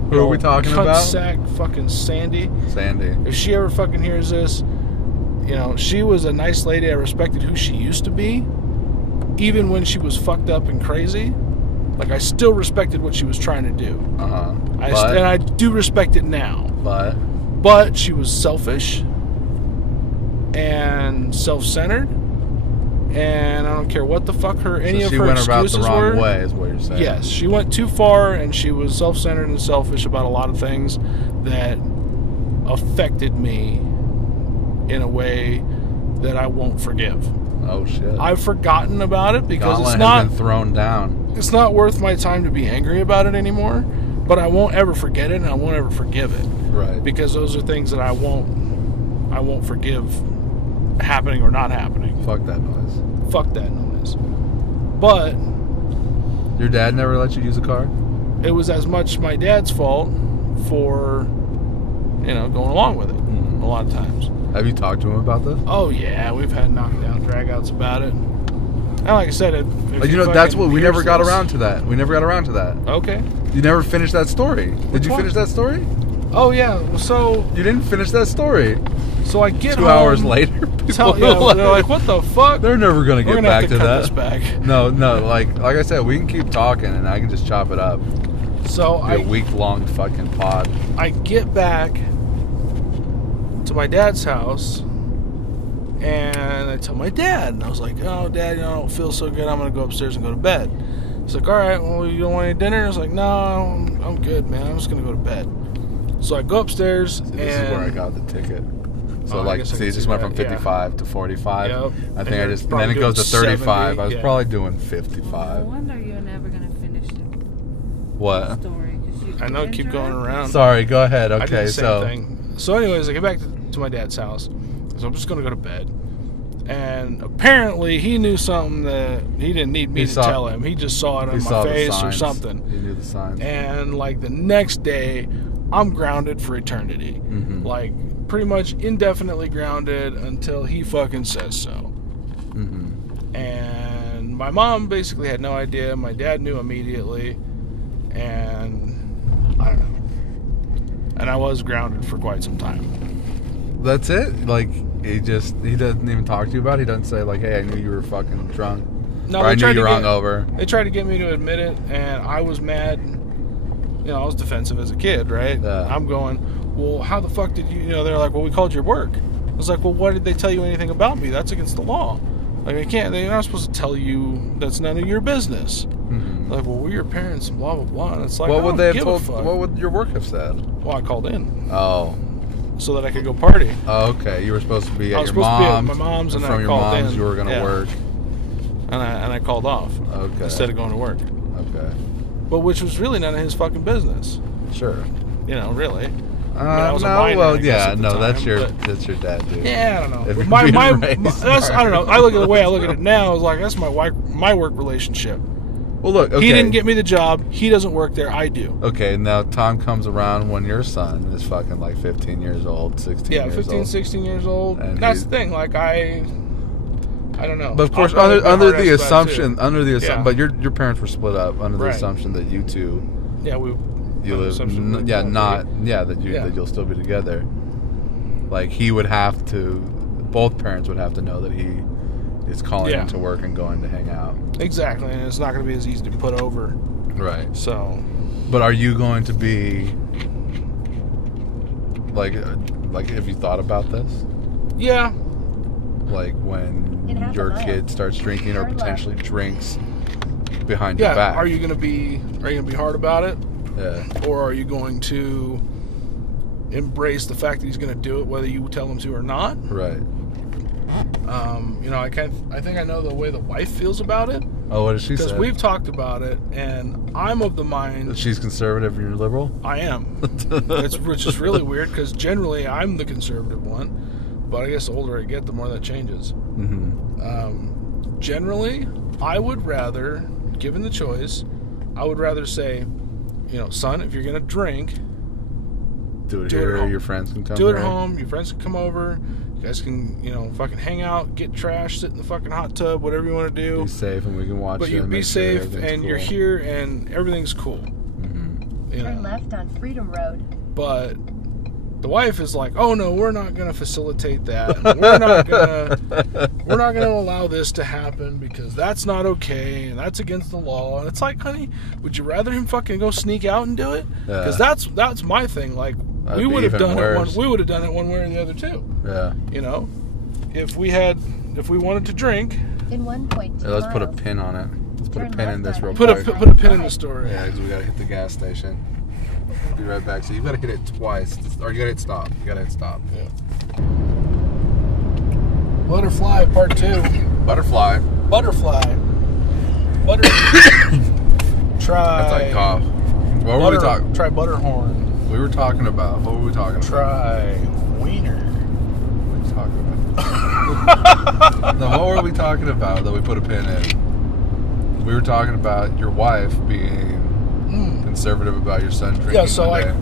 Who are we talking about? Sack fucking Sandy. Sandy. If she ever fucking hears this, she was a nice lady. I respected who she used to be. Even when she was fucked up and crazy. Like, I still respected what she was trying to do. Uh-huh. And I do respect it now. But she was selfish and self-centered. And I don't care what the fuck any of her excuses were. She went about the wrong way, is what you're saying. Yes, she went too far, and she was self-centered and selfish about a lot of things that affected me in a way that I won't forgive. Oh shit! I've forgotten about it because it's not been thrown down. It's not worth my time to be angry about it anymore. But I won't ever forget it, and I won't ever forgive it. Right. Because those are things that I won't forgive happening or not happening. Fuck that noise. Fuck that noise. But your dad never let you use a car? It was as much my dad's fault for going along with it a lot of times. Have you talked to him about this? Oh yeah, we've had knockdown dragouts about it. And like I said, that's what we never got around to that. Okay. You never finished that story. Did you finish that story? Oh yeah. So you didn't finish that story. So I get 2 hours later. They're like, what the fuck? They're never gonna get back to that. This back. No. Like I said, we can keep talking, and I can just chop it up. So a week-long fucking pod. I get back to my dad's house, and I tell my dad, and I was like, "Oh, Dad, I don't feel so good. I'm gonna go upstairs and go to bed." He's like, "All right, well, you don't want any dinner?" I was like, "No, I'm good, man. I'm just gonna go to bed." So I go upstairs, this is where I got the ticket. So I like, guess I see, can it just see went that, from 55 to 45. Yep. I And think you're and then probably it goes to doing 35. 70, I was yeah. probably doing No 55. wonder you're never gonna finish the What? story. 'Cause you I know, keep going around. Sorry, go ahead. I did Okay, the same so thing. So anyways, I get back to my dad's house. So I'm just going to go to bed. And apparently he knew something that he didn't need me to tell him. He just saw it on my face or something. He knew the signs. And like the next day, I'm grounded for eternity. Mm-hmm. Like pretty much indefinitely grounded until he fucking says so. Mm-hmm. And my mom basically had no idea. My dad knew immediately. And I don't know. And I was grounded for quite some time. That's it? Like, he doesn't even talk to you about it? He doesn't say, like, hey, I knew you were fucking drunk. No, or I knew you were hungover. They tried to get me to admit it, and I was mad. You know, I was defensive as a kid, right? Yeah. I'm going, well, how the fuck did you know, they're like, well, we called your work. I was like, well, why did they tell you anything about me? That's against the law. Like, they're not supposed to tell you, that's none of your business. Mm-hmm. Like, well, we're your parents and blah, blah, blah. And it's like, What I would don't they have give told? a fuck. What would your work have said? Well, I called in. Oh. So that I could go party. Oh, okay. You were supposed to be I at was your supposed to be at mom's. my mom's, and from I your called mom's, in. you were going to Yeah. work. And I called off. Okay. Instead of going to work. Okay. But which was really none of his fucking business. Sure. You know, really. I was a no, minor, well, I guess, yeah, at the no, time, that's your but- dad, dude. Yeah, I don't know. If But you're my being raised that's, I don't know. I look at the way I look at smart. it now is like that's my work relationship. Well, look, okay. He didn't get me the job. He doesn't work there. I do. Okay, now time comes around when your son is fucking like 15 years old, 16 Yeah, years 15, old. 16 years old. And That's he's- the thing. Like I don't know. But of course, I'll probably be under hard-ass the about it, assumption, too. Yeah. but your parents were split up under the Right. assumption that you two, Yeah, you under live, assumption we yeah, won't not, be. yeah, that Yeah. you'll still be together. Like he would have to, both parents would have to know that he is calling Yeah. into work and going to hang out. Exactly, and it's not going to be as easy to put over. Right. So, But are you going to be like have you thought about this? yeah, Like when In half a your mile, kid starts drinking or turn potentially left. drinks behind your yeah. back. Are you going to be hard about it? Yeah. Or are you going to embrace the fact that he's going to do it whether you tell him to or not? Right. You know, I think I know the way the wife feels about it Oh, what did she because say? we've talked about it, and I'm of the That mind she's conservative and you're liberal? I am, which is really weird because generally I'm the conservative one, but I guess the older I get, the more that changes. Mm-hmm. Generally, I would rather, given the choice, I would rather say, you know, son, if you're going to drink, Do it Do it here. at home. Your friends can come do it at here. home. Your friends can come over. You guys can, you know, fucking hang out, get trash, sit in the fucking hot tub, whatever you want to do. Be safe and we can watch But you. you and be make sure safe, everything's and you're cool. here, and everything's cool. Mm-hmm. You Turn know? left on Freedom Road. But the wife is like, "Oh no, we're not going to facilitate that. We're not going to allow this to happen because that's not okay, and that's against the law." And it's like, honey, would you rather him fucking go sneak out and do it? Because that's my thing. Like That'd we be would have even done worse. we would have done it one way or the other too. Yeah. You know, if we wanted to drink, In 1.2 Yeah, let's put a miles. pin on it. Let's put a Turn pin in left this on real put quick. a pin in the story. Yeah, because we gotta hit the gas station. Be right back. So you gotta hit it twice, or you gotta hit stop. You gotta hit stop. Yeah. Butterfly Part 2. Butterfly. Butterfly. Butter. Try. That's like cough. What were we talking? Try butterhorn. We were talking about. What were we talking about? Try wiener. What were we talking about? No, what were we talking about that we put a pin in? We were talking about your wife being conservative about your son drinking. Yeah, so one like, day.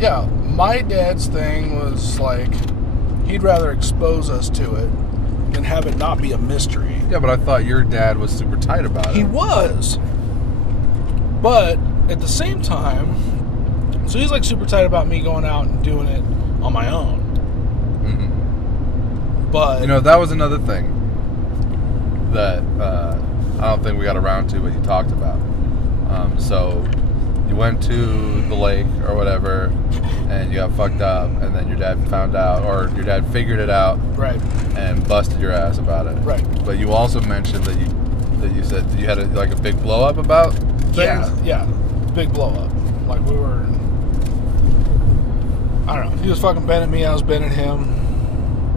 yeah, my dad's thing was like, he'd rather expose us to it than have it not be a mystery. Yeah, but I thought your dad was super tight about it. He was. But at the same time, so he's like super tight about me going out and doing it on my own. Mm-hmm. But You know, that was another thing that I don't think we got around to, but you talked about. So you went to the lake or whatever, and you got fucked up, and then your dad found out, or your dad figured it out, right, and busted your ass about it. right. But you also mentioned that you said that you had a big blow up about things. Yeah, big blow up. Like, I don't know. He was fucking bending me, I was bending him.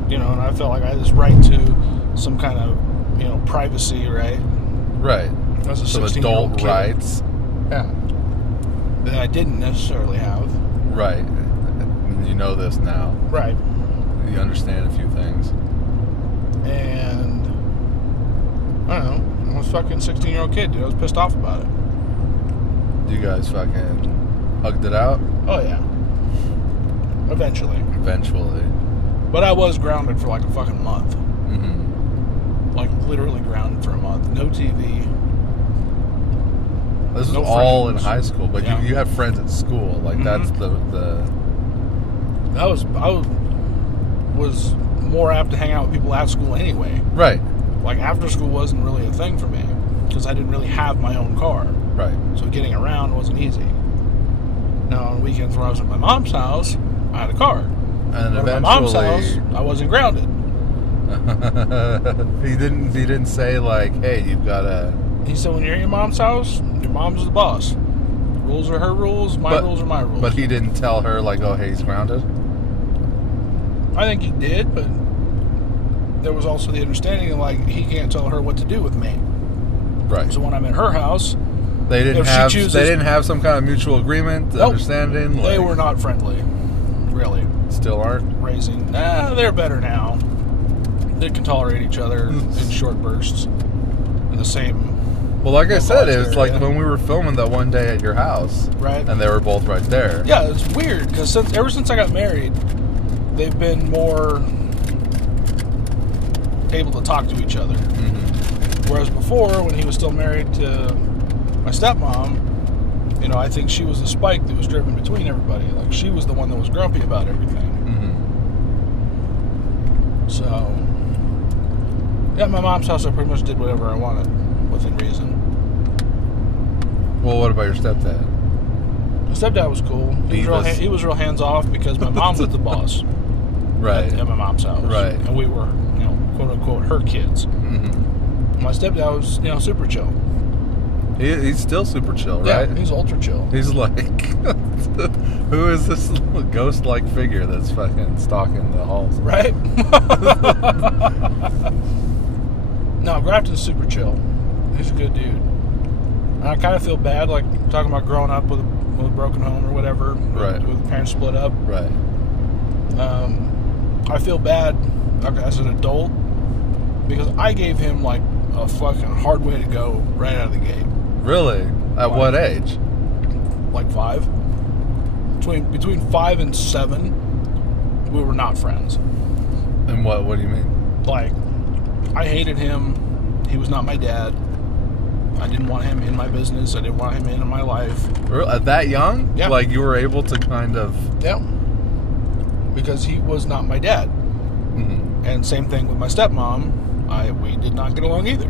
you know, and I felt like I had this right to some kind of, you know, privacy, right? Right. As a Some 16-year-old adult kid. rights. Yeah. That I didn't necessarily have. Right. And you know this now. Right. You understand a few things. And I don't know. I was a fucking 16-year-old kid, dude. I was pissed off about it. You guys fucking hugged it out? Oh, yeah. Eventually. Eventually. But I was grounded for like a fucking month. Mm-hmm. Like, literally grounded for a month. No TV. This was No all friends. in high school, but Yeah. you have friends at school. Like, that's the... I was more apt to hang out with people at school anyway. Right. Like, after school wasn't really a thing for me. Because I didn't really have my own car. Right. So getting around wasn't easy. Now, on weekends when I was at my mom's house, I had a car. And But at my mom's house, eventually... I wasn't grounded. He didn't say, like, hey, you've got to... He said, when you're at your mom's house, your mom's the boss. Rules are her rules, my rules are my rules. But he didn't tell her, like, oh, hey, he's grounded? I think he did, but there was also the understanding that, like, he can't tell her what to do with me. Right. So when I'm at her house, They didn't if she have chooses- they didn't have some kind of mutual agreement, Nope. understanding. they like, were not friendly, really. still aren't. Raising, they're better now. They can tolerate each other in short bursts. In the same, Well, like I said, it was area. like when we were filming that one day at your house, right? and they were both right there. Yeah, it's weird because ever since I got married, they've been more able to talk to each other. Mm-hmm. Whereas before, when he was still married to my stepmom, you know, I think she was the spike that was driven between everybody. Like, she was the one that was grumpy about everything. Mm-hmm. So, yeah, at my mom's house, I pretty much did whatever I wanted, within reason. Well, what about your stepdad? My stepdad was cool. He was real hands-off because my mom was the boss. Right. At my mom's house. Right. And we were, you know, quote-unquote, her kids. Mm-hmm. My stepdad was, you know, super chill. He's still super chill, right? Yeah, he's ultra chill. He's like, who is this ghost-like figure that's fucking stalking the halls? Right? No, Grafton's super chill. He's a good dude. And I kind of feel bad, like, talking about growing up with a broken home or whatever. Right. With parents split up. Right. I feel bad as an adult because I gave him, like, a fucking hard way to go right out of the gate. Really? At what age? Like 5. Between 5 and 7, we were not friends. And what do you mean? Like, I hated him. He was not my dad. I didn't want him in my business. I didn't want him in my life. At that young? Yeah. Like, you were able to kind of... Yeah. Because he was not my dad. Mm-hmm. And same thing with my stepmom. We did not get along either.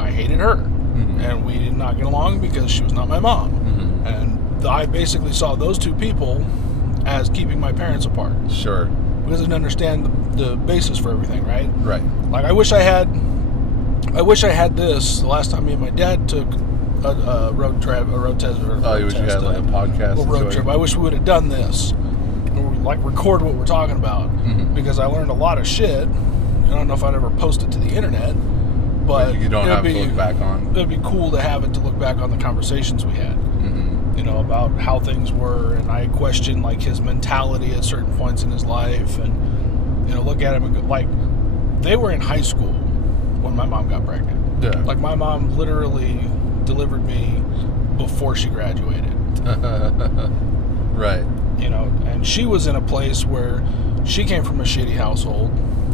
I hated her. Mm-hmm. And we did not get along because she was not my mom. Mm-hmm. And I basically saw those two people as keeping my parents apart. Sure. Because I didn't understand the basis for everything, right? Right. Like, I wish I had this the last time me and my dad took a road test. Oh, you wish you had like a podcast? A road trip. I wish we would have done this. Or like record what we're talking about. Mm-hmm. Because I learned a lot of shit. I don't know if I'd ever post it to the internet. But you don't have to look back on. It'd be cool to have it to look back on the conversations we had. Mm-hmm. You know, about how things were, and I questioned like his mentality at certain points in his life, and you know, look at him and go, like, they were in high school when my mom got pregnant. Yeah. Like, my mom literally delivered me before she graduated. Right. You know, and she was in a place where she came from a shitty household.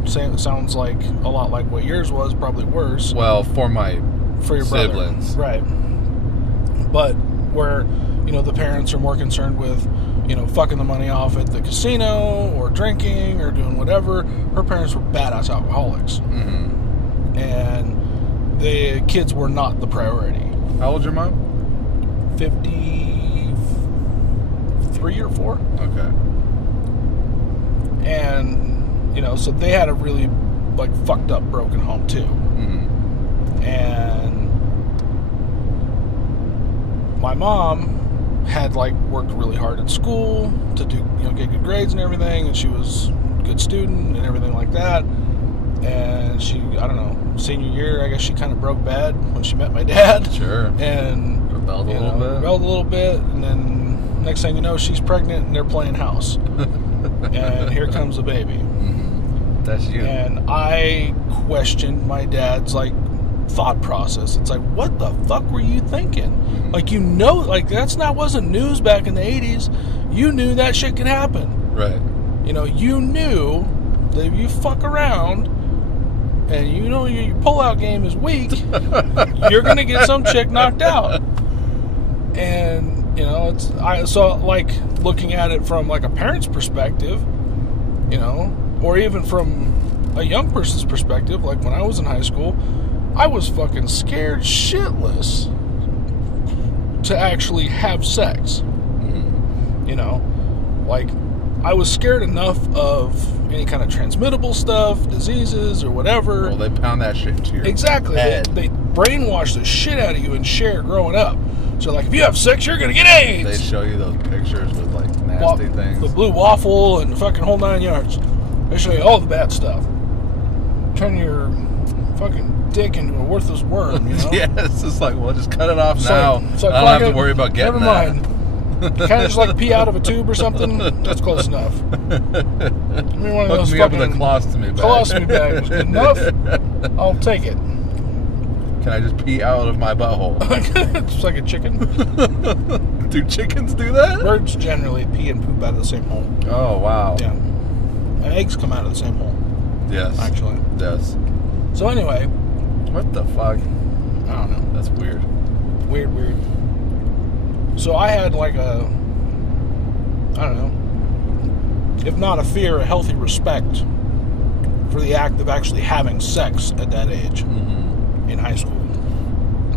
Sounds like a lot like what yours was, probably worse. Well, for my For your siblings. brother. Right. But where, you know, the parents are more concerned with, you know, fucking the money off at the casino or drinking or doing whatever. Her parents were badass alcoholics. Mm-hmm. And the kids were not the priority. How old's your mom? 53 or 4. Okay. And, you know, so they had a really, like, fucked up, broken home, too. Mm-hmm. And my mom had, like, worked really hard at school to do, you know, get good grades and everything, and she was good student and everything like that. And she, I don't know, senior year, I guess she kind of broke bad when she met my dad. Sure. And Rebelled a little bit. Rebelled a little bit, and then next thing you know, she's pregnant and they're playing house. And here comes a baby. Mm-hmm. That's you. And I questioned my dad's thought process. It's like, what the fuck were you thinking? Mm-hmm. That wasn't news back in the 80s. You knew that shit could happen. Right. You knew that if you fuck around and your pullout game is weak, you're gonna get some chick knocked out. And looking at it from a parent's perspective, or even from a young person's perspective, like when I was in high school, I was fucking scared shitless to actually have sex. Mm-hmm. I was scared enough of any kind of transmittable stuff, diseases or whatever. Well, they pound that shit into your head. They brainwash the shit out of you and share growing up. So, if you have sex, you're going to get AIDS. They show you those pictures with, nasty things. The blue waffle and the fucking whole 9 yards. They show you all the bad stuff. Turn your fucking dick into a worthless worm, Yes, it's just cut it off now. I don't have to worry about getting never mind. Kind of just pee out of a tube or something. That's close enough. Give me one of Hook those me up with a fucking colostomy bag. colostomy bag was good enough. I'll take it. Can I just pee out of my butthole? Just like a chicken. Do chickens do that? Birds generally pee and poop out of the same hole. Oh, wow. Yeah. And eggs come out of the same hole. Yes. Actually. Yes. So anyway. What the fuck? I don't know. That's weird. Weird. So I had I don't know, if not a fear, a healthy respect for the act of actually having sex at that age in high school.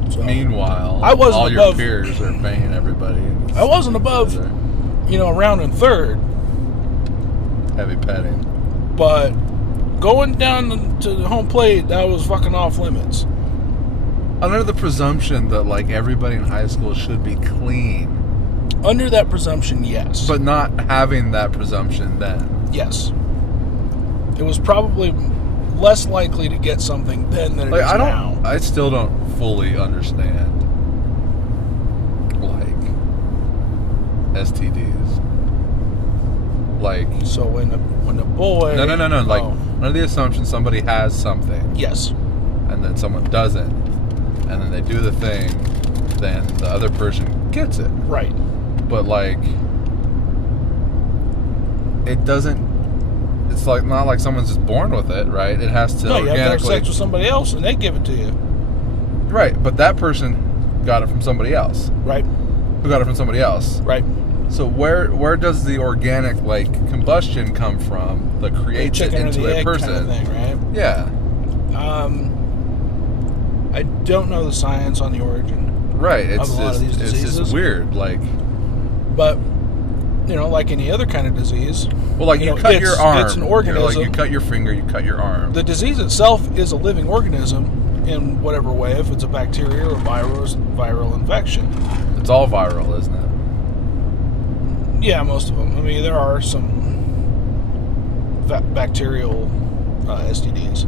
So, meanwhile, I wasn't all above, your peers are banging everybody. I wasn't above, around in third. Heavy petting. But going down to the home plate, that was fucking off limits. Under the presumption that everybody in high school should be clean. Under that presumption, yes. But not having that presumption then. Yes. It was probably less likely to get something then than it is now. I still don't fully understand STDs. So when a boy No. Under the assumption somebody has something. Yes. And then someone doesn't. And then they do the thing, then the other person gets it. Right. But it doesn't. It's not like someone's just born with it, right? It has to organically. You have to have sex with somebody else, and they give it to you. Right, but that person got it from somebody else. Right. Who got it from somebody else. Right. So where does the organic combustion come from that creates it into a person? Kind of thing, right? Yeah. I don't know the science on the origin. Right. Of a lot of these diseases. It's just weird, But like any other kind of disease. Well, you cut your arm. It's an organism. You cut your finger, you cut your arm. The disease itself is a living organism in whatever way, if it's a bacteria or viral infection. It's all viral, isn't it? Yeah, most of them. I mean, there are some bacterial STDs.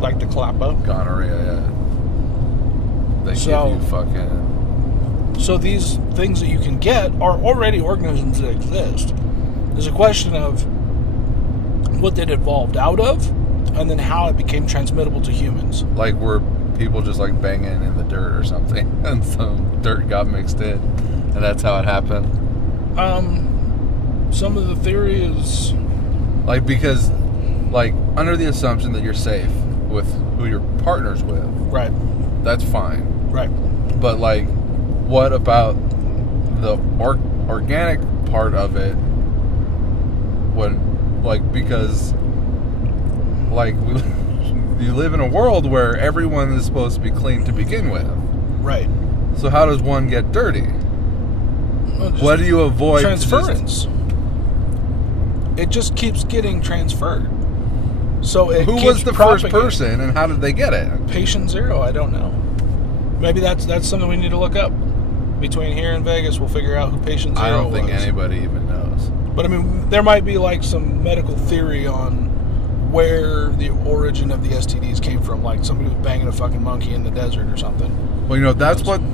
Like the clappa. Gonorrhea, yeah. They give you fucking... So these things that you can get are already organisms that exist. There's a question of what that evolved out of, and then how it became transmittable to humans. Were people just banging in the dirt or something, and some dirt got mixed in, and that's how it happened? Some of the theory is... because under the assumption that you're safe with who your partner's with. Right. That's fine. Right. But, what about the organic part of it when, because, you live in a world where everyone is supposed to be clean to begin with. Right. So how does one get dirty? What do you avoid? Transference. It just keeps getting transferred. So it Who keeps was the first propagating. person, and how did they get it? Patient zero, I don't know. Maybe that's something we need to look up. Between here and Vegas, we'll figure out who patient zero was. I don't think anybody even knows. But I mean, there might be like some medical theory on where the origin of the STDs came from. Like somebody was banging a fucking monkey in the desert or something. Well, that's what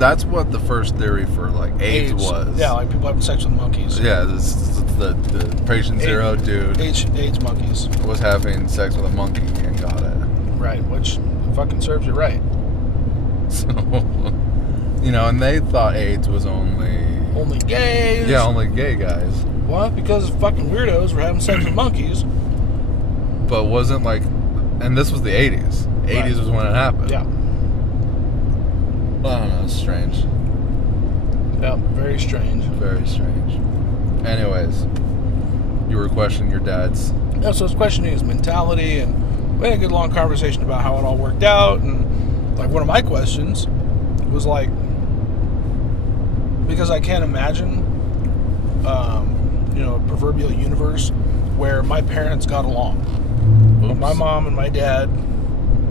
the first theory for like AIDS was. Yeah, like people having sex with monkeys. Yeah, the patient zero dude. AIDS monkeys was having sex with a monkey and got it. Right, which fucking serves you right. So, and they thought AIDS was only gays. Yeah, only gay guys. Well, because fucking weirdos were having sex with monkeys. But wasn't like, and this was the 80s. 80s was when it happened. Yeah. I don't know, it's strange. Yeah, very strange. Very strange. Anyways, you were questioning your dad's. Yeah, so I was questioning his mentality, and we had a good long conversation about how it all worked out. And like one of my questions was like, because I can't imagine, a proverbial universe where my parents got along. Oops. My mom and my dad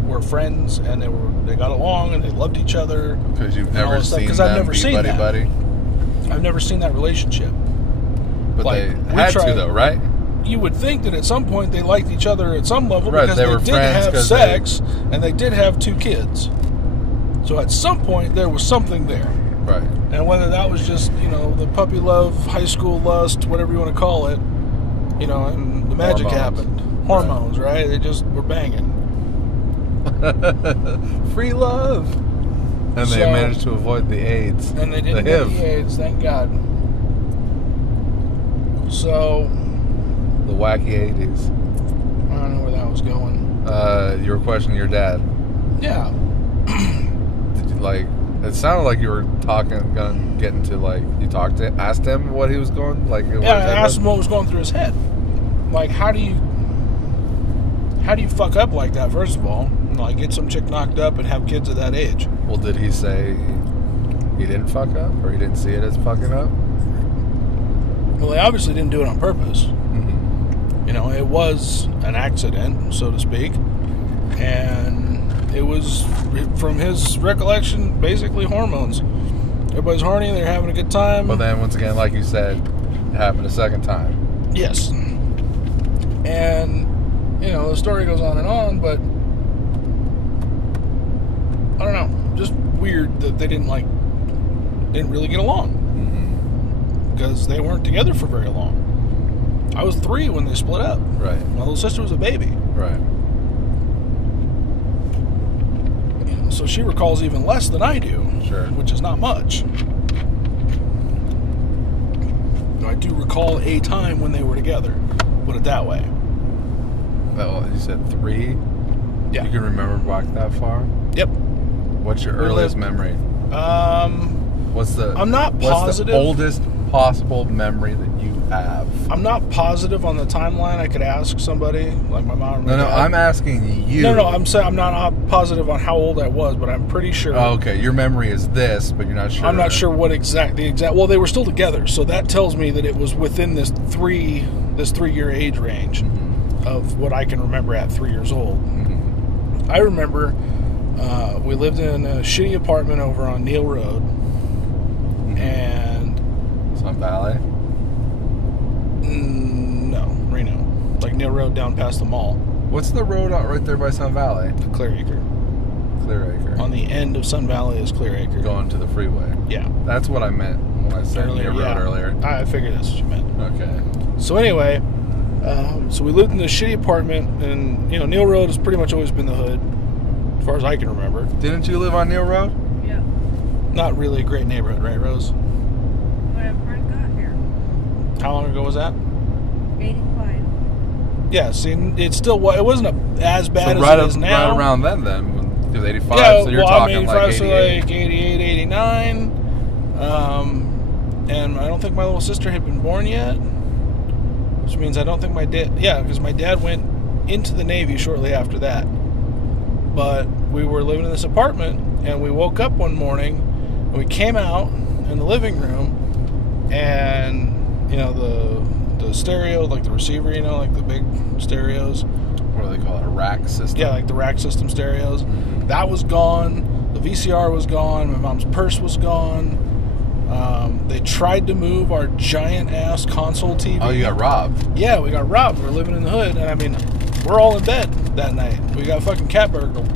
were friends, and they got along, and they loved each other. Because you've never seen them I've never be seen buddy-buddy? I've never seen that relationship. But like, they had to, though, right? You would think that at some point they liked each other at some level, right, because they did have friends sex, and they did have 2 kids. So at some point there was something there. Right. And whether that was just, the puppy love, high school lust, whatever you want to call it, and the magic happened. Hormones, right? They just were banging. Free love. And they managed to avoid the AIDS. And they didn't get the AIDS, thank God. So, the wacky 80s. I don't know where that was going. You were questioning your dad. Yeah. Did you, it sounded like you were gonna get into, asked him what he was going, I asked him what was going through his head. Like, how do you fuck up like that, first of all? Like, get some chick knocked up and have kids at that age. Well, did he say he didn't fuck up, or he didn't see it as fucking up? Well, they obviously didn't do it on purpose. Mm-hmm. It was an accident, so to speak. And it was, from his recollection, basically hormones. Everybody's horny, they're having a good time. But then, once again, like you said, it happened a second time. Yes. And, the story goes on and on, but I don't know. Just weird that they didn't really get along. Mm-hmm. Because they weren't together for very long. I was 3 when they split up. Right. My little sister was a baby. Right. So she recalls even less than I do. Sure. Which is not much. I do recall a time when they were together. Put it that way. Well, you said 3? Yeah. You can remember back that far? Yep. What's your earliest memory? I'm not positive. What's the oldest possible memory that you have? I'm not positive on the timeline. I could ask somebody, like my mom or my dad. I'm asking you. No, I'm saying I'm not positive on how old I was, but I'm pretty sure. Oh, okay, your memory is this, but you're not sure. I'm not sure what the exact. Well, they were still together, so that tells me that it was within this 3-year age range of what I can remember at 3 years old. Mm-hmm. I remember we lived in a shitty apartment over on Neal Road, and Sun Valley. No, Reno, like Neal Road down past the mall. What's the road out right there by Sun Valley? Clear Acre. Clear Acre. On the end of Sun Valley is Clear Acre. Going to the freeway. Yeah. That's what I meant when I said Neal Road earlier. I figured that's what you meant. Okay. So anyway, so we lived in this shitty apartment, and Neal Road has pretty much always been the hood, as far as I can remember. Didn't you live on Neal Road? Yeah. Not really a great neighborhood, right, Rose? When I first got here. How long ago was that? 85. Yeah, see, it wasn't as bad so as it is now. Right around then, it was 85, yeah, so you're talking 85, like 88. So like 88, 89. And I don't think my little sister had been born yet. Which means I don't think my dad... Yeah, because my dad went into the Navy shortly after that. But we were living in this apartment, and we woke up one morning, and we came out in the living room, and, the stereo, like the receiver, like the big stereos. What do they call it? A rack system? Yeah, like the rack system stereos. That was gone. The VCR was gone. My mom's purse was gone. They tried to move our giant ass console TV. Oh, you got robbed. Yeah, we got robbed. We're living in the hood, and I mean, we're all in bed that night. We got fucking cat burgled.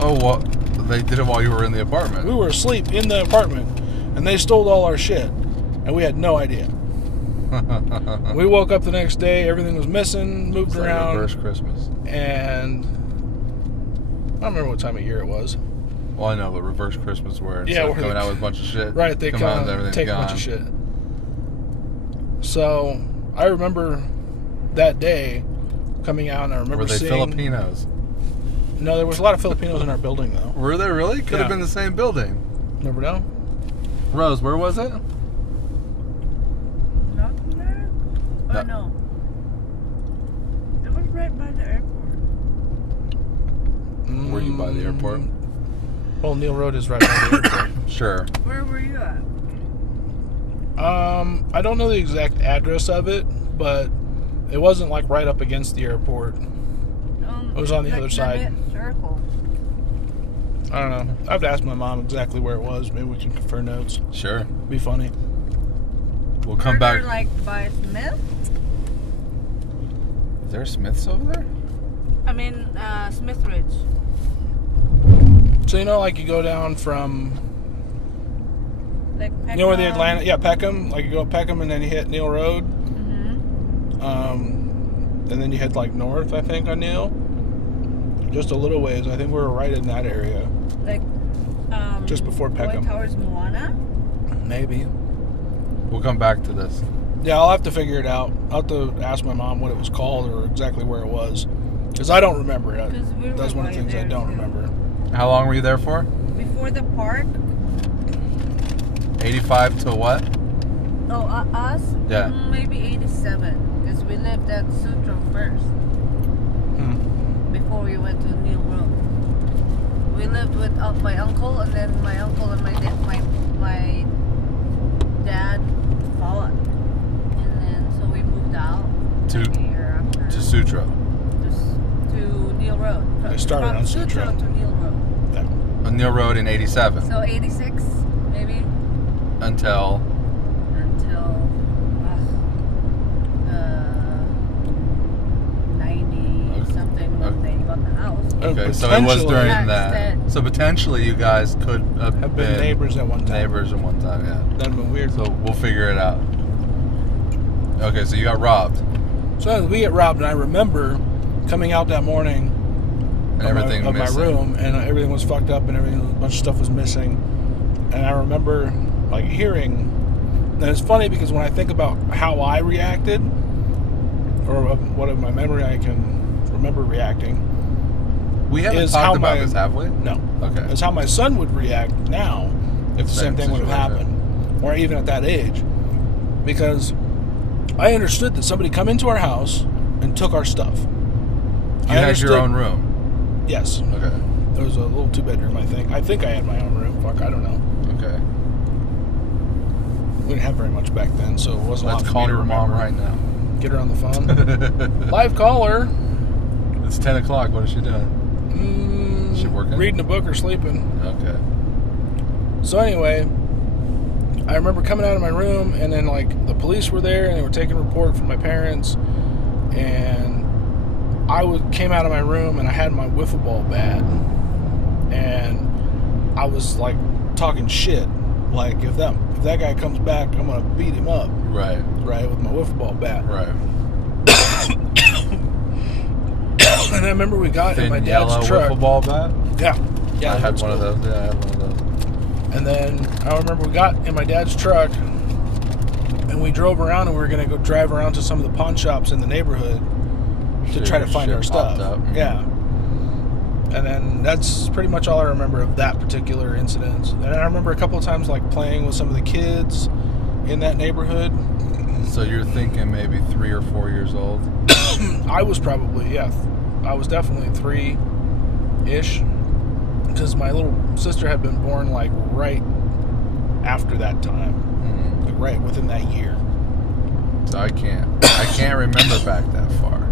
Oh, what? They did it while you were in the apartment. We were asleep in the apartment, and they stole all our shit, and we had no idea. We woke up the next day, everything was missing, moved It's like around. reverse Christmas. And I don't remember what time of year it was. Well, I know, but reverse Christmas where instead of where coming they- out with a bunch of shit, Right, they come come out and and everything's take gone. a bunch of shit. So I remember that day coming out, and I remember Were they seeing. Filipinos? No, there was a lot of Filipinos in our building, though. Were they really? Could Yeah. have been the same building. Never know. Rose, where was it? Not there? No. Or no? It was right by the airport. Were you by the airport? Well, Neil Road is right by the airport. Sure. Where were you at? I don't know the exact address of it, but it wasn't like right up against the airport. It was on the like other side. Circle. I don't know. I have to ask my mom exactly where it was. Maybe we can compare notes. Sure. Be funny. We'll come back. Murder, like by Smith? Is there Smiths over there? I mean, Smith Ridge. So, you know, like you go down from, Like you know where the Peckham. Atlanta, yeah, Peckham. Like you go up Peckham and then you hit Neil Road. Mm-hmm. And then you head like north, I think, on Neil. Just a little ways. I think we were right in that area. Like, Just before Peckham. Going towards Moana? Maybe. We'll come back to this. Yeah, I'll have to figure it out. I'll have to ask my mom what it was called or exactly where it was. Because I don't remember it. 'Cause we were That's one of the right things I there, don't too. remember. How long were you there for? Before the park? 85 to what? Oh, us? Yeah. Maybe 87. Because we lived at Sutro first. Before we went to Neil Road. We lived with my uncle, and then my uncle and my dad fought. And then, so we moved out. To- like a year after. To Sutro. To Neil Road. I started From on Sutro Sutro. to Neil Road. Yeah. On Neil Road in 87. So 86, maybe, Until. until 90 something when they got the house. Okay, so it was Potentially during Yeah, that. instead. So potentially you guys could have been neighbors at one time. Neighbors at one time, yeah. That'd have been weird. So we'll figure it out. Okay, so you got robbed. So we get robbed, and I remember coming out that morning And of everything my missing. room, and everything was fucked up, and everything, a bunch of stuff was missing. And I remember like hearing, and it's funny because when I think about how I reacted, or what of my memory I can remember reacting, We haven't is how talked about my- this, have we? no, Okay. is how my son would react now if the Same same thing would have situation. happened, or even at that age, because I understood that somebody come into our house and took our stuff. You I had understood- your own room. Yes. Okay. There was a little two-bedroom, I think. I think I had my own room. Fuck, I don't know. Okay. We didn't have very much back then, so it wasn't a lot Let's for call me to your mom remember. right now. Get her on the phone. Live caller. It's 10 o'clock. What is she doing? Is she working? Reading a book or sleeping. Okay. So anyway, I remember coming out of my room, and then like the police were there, and they were taking a report from my parents, and came out of my room, and I had my wiffle ball bat, and I was like talking shit, like if that guy comes back, I'm gonna beat him up, Right. right, with my wiffle ball bat. Right. And I remember we got in Thin my yellow dad's truck. wiffle ball bat. Yeah, I had that's one of cool. those. Yeah, I had one of those. And then I remember we got in my dad's truck, and we drove around, and we were going to go drive around to some of the pawn shops in the neighborhood to try to find Shit our stuff. popped up. Yeah. And then that's pretty much all I remember of that particular incident. And I remember a couple of times like playing with some of the kids in that neighborhood. So you're thinking maybe 3 or 4 years old? I was probably, yeah, I was definitely 3-ish, because my little sister had been born like right after that time, like right within that year. So I can't remember back that far.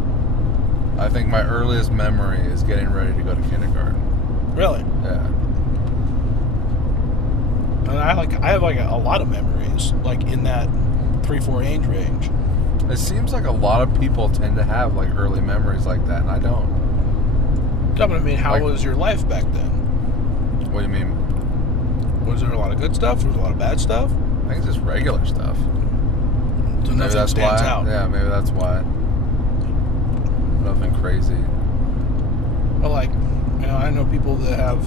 I think my earliest memory is getting ready to go to kindergarten. Really? Yeah. And I have like a lot of memories like in that 3-4 age range. It seems like a lot of people tend to have like early memories like that, and I don't. But I mean, how Like- was your life back then? What do you mean? Was there a lot of good stuff? Was there a lot of bad stuff? I think it's just regular stuff. So Maybe nothing that's stands why. out. Yeah, maybe that's why. Nothing crazy. But like, you know, I know people that have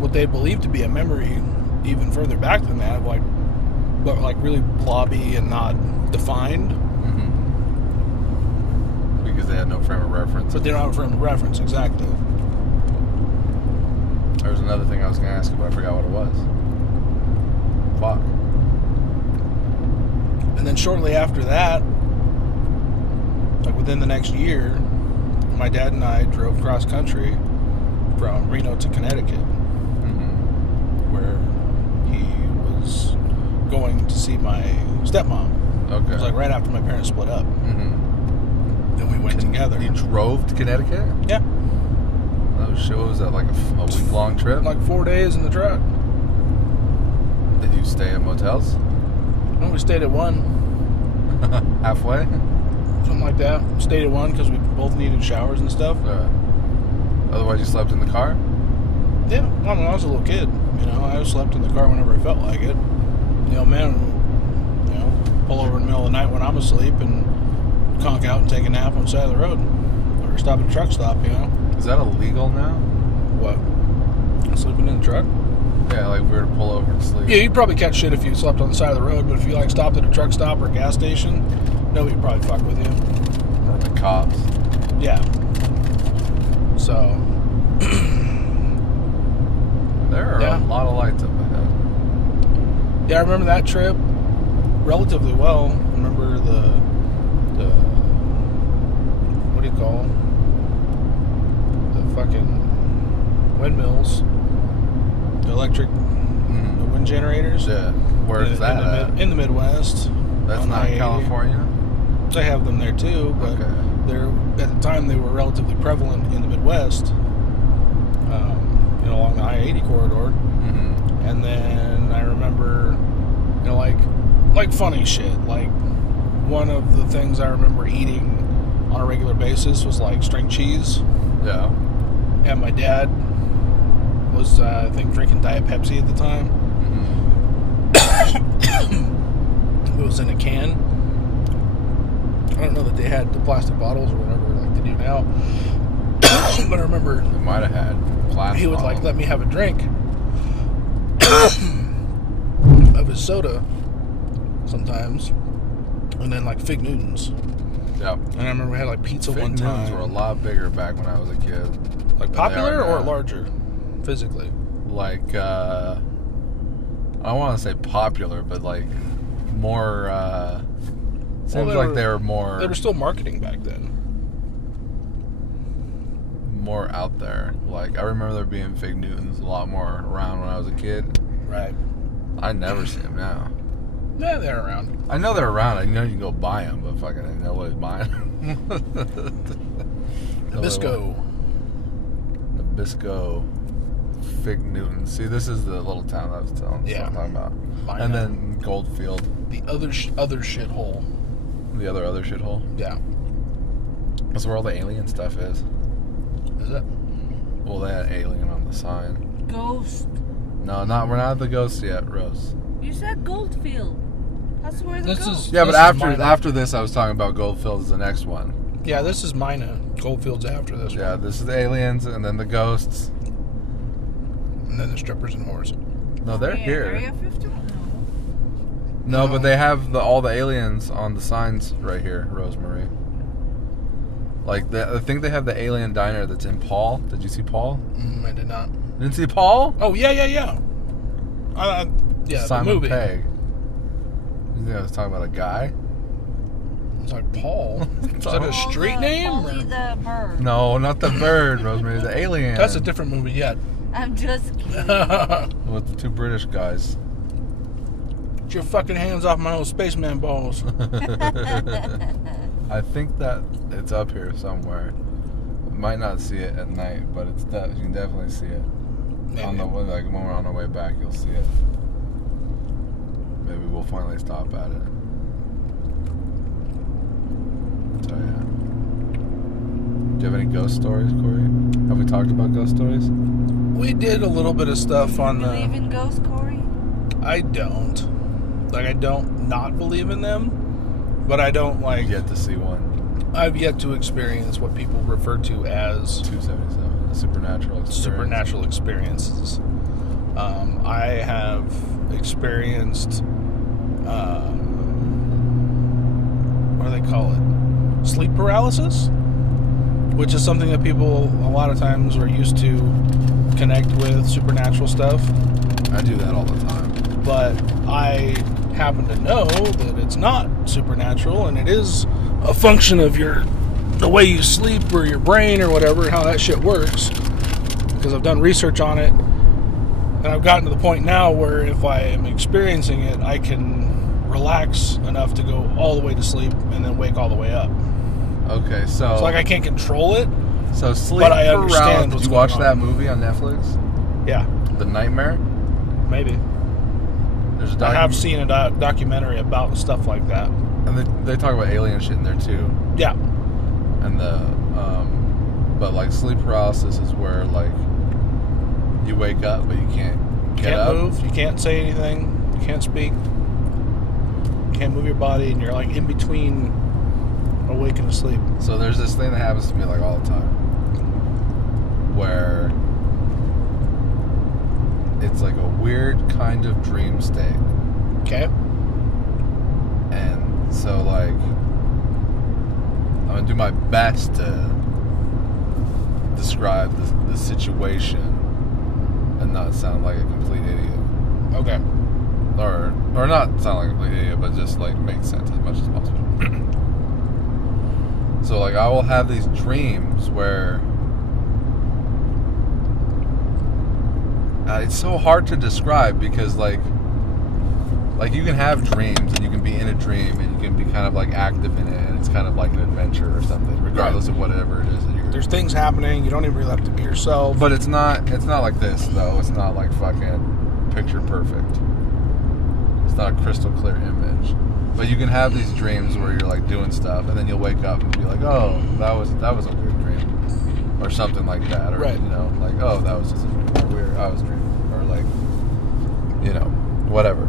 what they believe to be a memory even further back than that, but like really blobby and not defined. Mm-hmm. Because they had no frame of reference. But they don't have a frame of reference, exactly. There was another thing I was going to ask you, but I forgot what it was. Fuck. And then shortly after that, like within the next year, my dad and I drove cross country from Reno to Connecticut, Mm-hmm. where he was going to see my stepmom. Okay. It was like right after my parents split up. Mm-hmm. Then we went together. You drove to Connecticut? Yeah. Oh shit, what was that, like a week-long trip? Like 4 days in the truck. Did you stay at motels? No, we stayed at one. Halfway? Something like that. Stayed at one because we both needed showers and stuff. Otherwise you slept in the car? Yeah, well, when I was a little kid, you know, I slept in the car whenever I felt like it. The old man would, you know, pull over in the middle of the night when I'm asleep and conk out and take a nap on the side of the road. Or stop at a truck stop, you know. Is that illegal now? What? Sleeping in the truck? Yeah, like we were to pull over and sleep. Yeah, you'd probably catch shit if you slept on the side of the road, but if you, like, stopped at a truck stop or a gas station, nobody would probably fuck with you. Or the cops. Yeah. So... There are Yeah. a lot of lights up ahead. Yeah, I remember that trip relatively well. I remember the what do you call them? The fucking windmills, the electric, the wind generators. Yeah. Where's in, that at? In the Midwest. That's on not I-80. California? They have them there too, but Okay. they're at the time they were relatively prevalent in the Midwest. You know, along the I-80 corridor. Mm-hmm. And then I remember, you know, like funny shit. Like, one of the things I remember eating on a regular basis was like string cheese. Yeah. And my dad was, I think, drinking Diet Pepsi at the time. Mm-hmm. It was in a can. I don't know that they had the plastic bottles or whatever like they do now. But I remember They might have had plastic. he would like let me have a drink of his soda sometimes, and then like Fig Newtons. Yep. And I remember we had like pizza Fig one Newtons time. were a lot bigger back when I was a kid. Like than popular they are or now. larger physically? Like, I don't want to say popular, but like more, seems like they were more... They were still marketing back then. more out there. Like, I remember there being Fig Newtons a lot more around when I was a kid. Right. I never see them now. Yeah, they're around. I know they're around. I know you can go buy them, but fucking nobody's buying them. Nabisco. Nabisco. Fig Newton. See, this is the little town I was telling. Yeah. I'm talking about. Mine And now. then Goldfield. The other shithole. The other shithole. Yeah. That's where all the alien stuff is. Is it? Well, they had alien on the sign. Ghost. No, we're not at the ghost yet, Rose. You said Goldfield. That's where the This ghost. is- Yeah, but This is after mine. this, I was talking about Goldfield is the next one. Yeah, this is Mina. Goldfield's after this Yeah, one. this is the aliens, and then the ghosts. And then the strippers and whores. No, they're here. Area 51? No, but they have all the aliens on the signs right here, Rosemary. Like, I think they have the alien diner that's in Paul. Did you see Paul? I did not. Didn't see Paul? Oh, yeah. Yeah, Simon the movie. Pegg. You think I was talking about a guy? It's like Paul. Is that a street name? Polly or- the bird. No, not the bird, Rosemary. The alien. That's a different movie yet. I'm just kidding. With the two British guys. Get your fucking hands off my old spaceman balls. I think that it's up here somewhere. You might not see it at night, but you can definitely see it. On the way, like when we're on our way back, you'll see it. Maybe we'll finally stop at it. So yeah. Do you have any ghost stories, Cory? Have we talked about ghost stories? We did a little bit of stuff on the. Believe in ghosts, Cory? I don't. Like, I don't not believe in them, but I don't like. Yet to see one. I've yet to experience what people refer to as 277, a supernatural experience. supernatural experiences. I have experienced, what do they call it? Sleep paralysis, which is something that people a lot of times are used to connect with supernatural stuff. I do that all the time. But I happen to know that it's not supernatural, and it is a function of the way you sleep or your brain or whatever, how that shit works. Because I've done research on it, and I've gotten to the point now where if I am experiencing it, I can relax enough to go all the way to sleep and then wake all the way up. Okay, so It's like I can't control it. So sleep but I understand paralysis. what's Did you watch going that on. movie on Netflix? Yeah, The Nightmare? maybe. There's a I have seen a documentary about stuff like that. and they talk about alien shit in there too. Yeah. And but like sleep paralysis is where like you wake up but you can't You get can't up. move, you can't say anything, you can't speak, you can't move your body, and you're like in between awake and asleep. So there's this thing that happens to me like all the time, where it's like a weird kind of dream state. Okay. And so like I'm gonna do my best to describe the situation and not sound like a complete idiot. Okay. Or not sound like a complete idiot, but just like make sense as much as possible. So like I will have these dreams where it's so hard to describe because like you can have dreams and you can be in a dream and you can be kind of like active in it and it's kind of like an adventure or something, regardless of whatever it is that you're. There's things happening, you don't even really have to be yourself. But it's not like this though. It's not like fucking picture perfect. It's not a crystal clear image. But you can have these dreams where you're like doing stuff and then you'll wake up and be like, oh, that was a weird dream. Or something like that. Or right. You know, like, oh, that was just a dream. Or weird, I was dreaming. Or like, you know, whatever.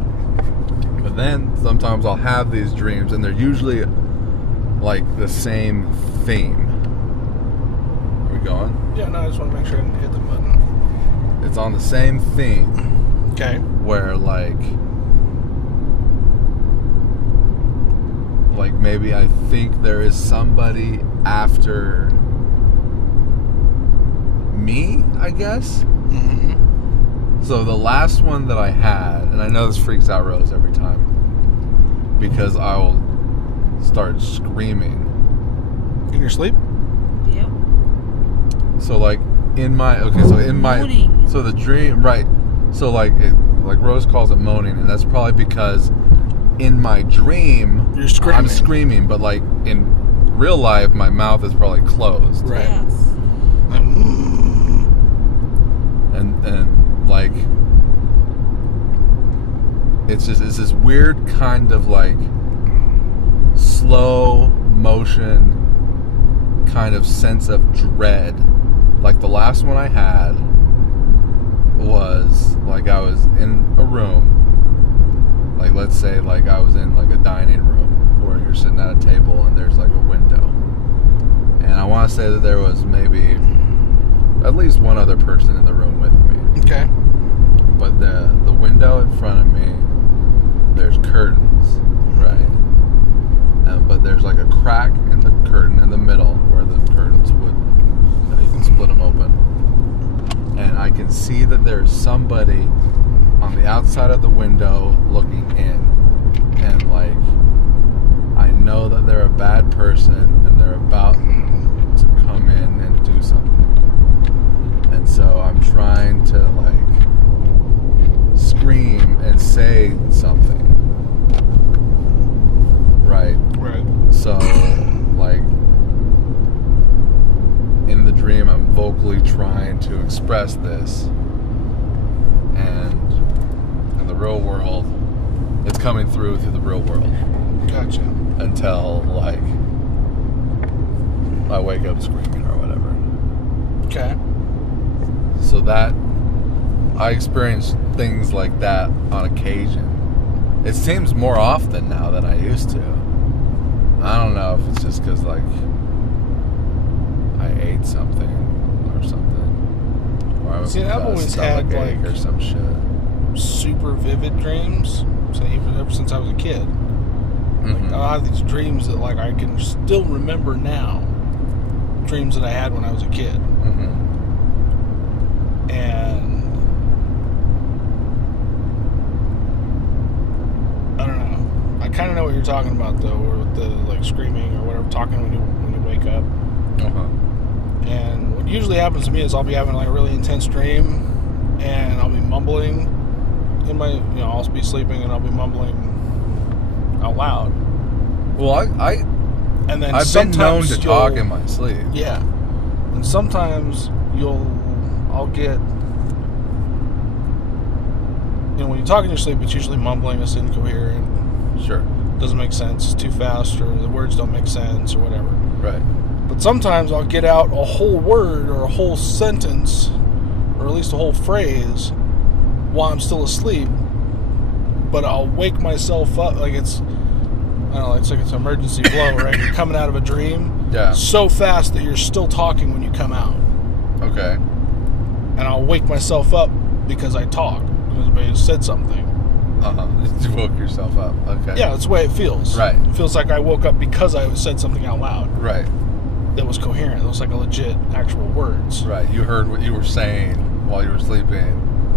But then sometimes I'll have these dreams and they're usually like the same theme. Are we going? Yeah, no, I just want to make sure I didn't hit the button. It's on the same theme. Okay. Where like maybe I think there is somebody after me, I guess. Mm-hmm. So the last one that I had, and I know this freaks out Rose every time, because I will start screaming. In your sleep? Yep. So like Moaning. so the dream, right? So like Rose calls it moaning, and that's probably because in my dream You're screaming. I'm screaming, but like in real life my mouth is probably closed. Right. Yes. And like it's this weird kind of like slow motion kind of sense of dread. Like the last one I had was like I was in a room, like let's say like I was in like a dining room where you're sitting at a table and there's like a window, and I want to say that there was maybe at least one other person in the room with me. Okay. But the window in front of me, there's curtains, right? But there's like a crack in the curtain in the middle where the curtains would, you can split them open. And I can see that there's somebody on the outside of the window looking in. And like, I know that they're a bad person and they're about to come in and do something. And so I'm trying to like scream and say something. Right. Right. So like in the dream I'm vocally trying to express this. real world. It's coming through the real world. Gotcha. Until, like, I wake up screaming or whatever. Okay. So that, I experience things like that on occasion. It seems more often now than I used to. I don't know if it's just because, like, I ate something or something. Or I See, I've always had, like, or some shit. Super vivid dreams. So even ever since I was a kid. Like, I have these dreams that, like, I can still remember now. Dreams that I had when I was a kid. And I don't know. I kind of know what you're talking about, though, or with the, like, screaming or whatever, talking when you wake up. And what usually happens to me is I'll be having, like, a really intense dream, and I'll be mumbling in my, you know, I'll be sleeping and I'll be mumbling out loud. Well, and then I've been known to talk in my sleep. Yeah. And sometimes I'll get, you know, when you talk in your sleep, it's usually mumbling, it's incoherent. Sure. Doesn't make sense, it's too fast, or the words don't make sense, or whatever. Right. But sometimes I'll get out a whole word or a whole sentence, or at least a whole phrase, while I'm still asleep. But I'll wake myself up, like it's, I don't know, it's like it's an emergency blow, right? You're coming out of a dream so fast that you're still talking when you come out. Okay. And I'll wake myself up because I talk, because somebody said something. You woke yourself up. Okay. Yeah, that's the way it feels. Right. It feels like I woke up because I said something out loud. Right. That was coherent. That was like a legit, actual words. Right. You heard what you were saying while you were sleeping